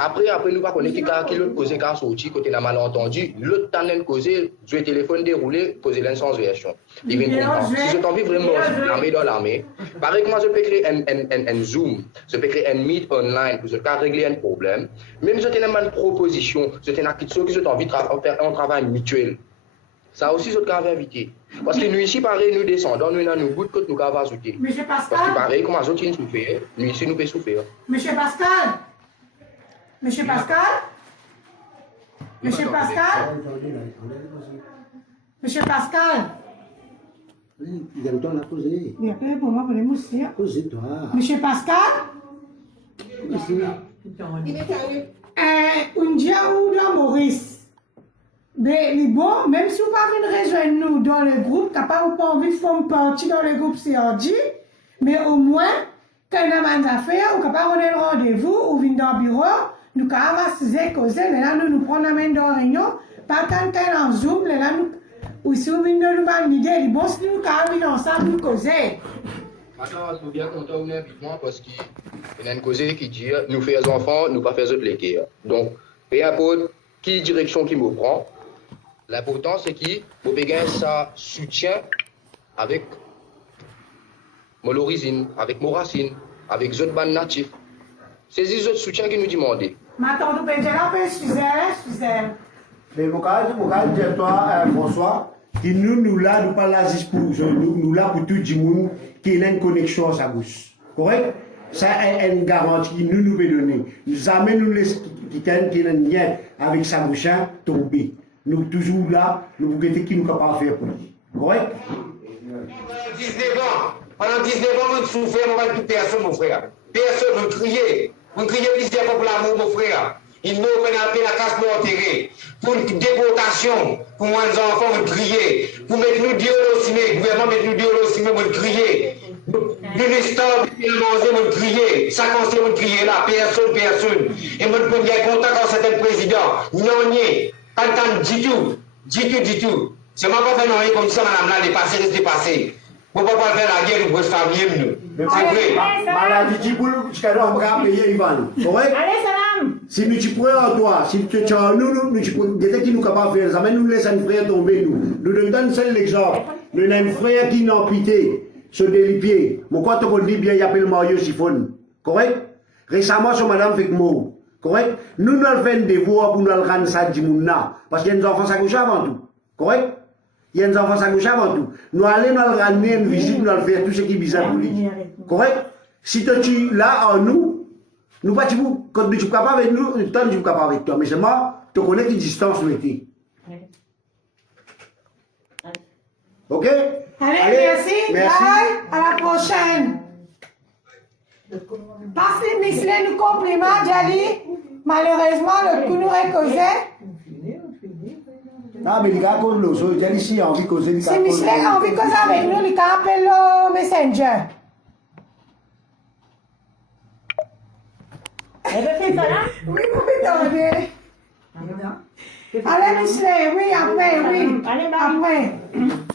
Après, nous ne connaissons pas qui l'autre cause a sorti, côté n'a malentendu, l'autre temps de causer, le téléphone déroulé, causer sans version. Il vient comprendre. Si je t'envie vraiment l'armée dans l'armée, pareil comment je peux créer un Zoom, je peux créer un Meet online pour je régler un problème. Même si je t'ai une proposition, je t'ai une question que je t'envie de faire un travail mutuel. Ça aussi, je t'ai invité. Parce que nous ici, pareil, nous descendons, nous avons goût que nous avons ajouté. Monsieur Parce que Pascal, pareil, comment je t'ai souffert, nous ici, nous pouvons souffrir. Monsieur Pascal, Monsieur Pascal, Monsieur Pascal, Monsieur Pascal. Il y a le temps de la poser. Il y a plein pour moi pour les mousses. Posez-toi. Monsieur Pascal, Il est sérieux. un dia ou dans Maurice. Mais les bon, même si vous ne pouvez pas rejoindre nous dans le groupe, capable ou pas envie de faire partie dans le groupe CRD, mais au moins, quand on a des affaires, ou capable de rendez-vous, ou venir dans le bureau, nous capable de causer, mais là nous prenons la main dans la réunion, pas tant qu'un en Zoom, mais là nous, ou si vous venez nous faire une idée, les bons, si nous capable ensemble nous causer. Maintenant, je suis bien content de vous parce qu'il y a une cause qui dit nous faisons enfants, nous pas faisons l'équerre. Donc, peu importe qui direction qui me prend, l'important c'est qu'il faut gagner sa soutien avec mon origine, avec mon racine, avec les autres bandes natifs. C'est les autres soutiens qui nous demandent. Maintenant, nous pouvons dire là, excusez. Mais mon cas, dire toi, François, que nous là, nous pas là juste pour nous là pour tout le monde qui a une connexion à sa bouche. Correct? Ça est une garantie que nous pouvons donner. Nous jamais nous laissons qui a un lien avec sa bouche tomber. Nous toujours là, nous pouvons qui nous capable de faire pour lui. Correct? Pendant 19 ans, je souffrais, je ne personne, mon frère. Personne, je criais. Je criais plusieurs fois pour l'amour, mon frère. Ils m'ont appelé la casse pour enterrer. Pour une déportation, pour moi, les enfants, je criais. Pour mettre nous Dieu au ciné, le gouvernement mettre nous Dieu au ciné, je criais. Ministère, je criais. Chaque conseil, je criais là, personne. Et je prenais contact avec certains présidents. Nyonye, Tantan, du tout. C'est moi pas faire rien comme ça, madame là, dépassé. Vous ne pouvez pas faire la guerre pour votre famille, Mais c'est vrai. maladie du boulot, jusqu'à là, on va payer Ivan. Correct? Allez, salam. Si nous tu prends en toi, si tu as nous tu prends, dès que nous capables de faire ça, mais nous laissons un frère tomber, nous donnons seul l'exemple. Nous avons un frère qui n'a pité, se délipier. Mon quoi, tu dis bien, il appelle Mario Siphon. Correct? Récemment, sur madame fait mot. Correct? Nous nous faisons des devoirs pour nous rendre ça du monde. Parce qu'il y a des enfants à gauche avant tout. Correct? Il y a des enfants à gauche avant tout. Nous allons nous ramener une visite, nous allons faire tout ce qui est bizarre pour lui. Correct? Si tu es là en nous, nous pas quand tu es capable avec nous, tu es capable avec toi. Mais c'est moi, tu connais quelle distance nous était. Ok? Allez, merci. Bye. À la prochaine. Parce que Miss nous compliment, Djali. Malheureusement, le coup nous est causé. Ah, mais les gars, comme l'eau, j'ai ici envie de causer. Si Miss a envie de causer avec nous, il appelle le Messenger. Elle veut faire ça là? Oui, vous m'entendez. Allez, Miss oui, après, oui. Allez, Marie. Après.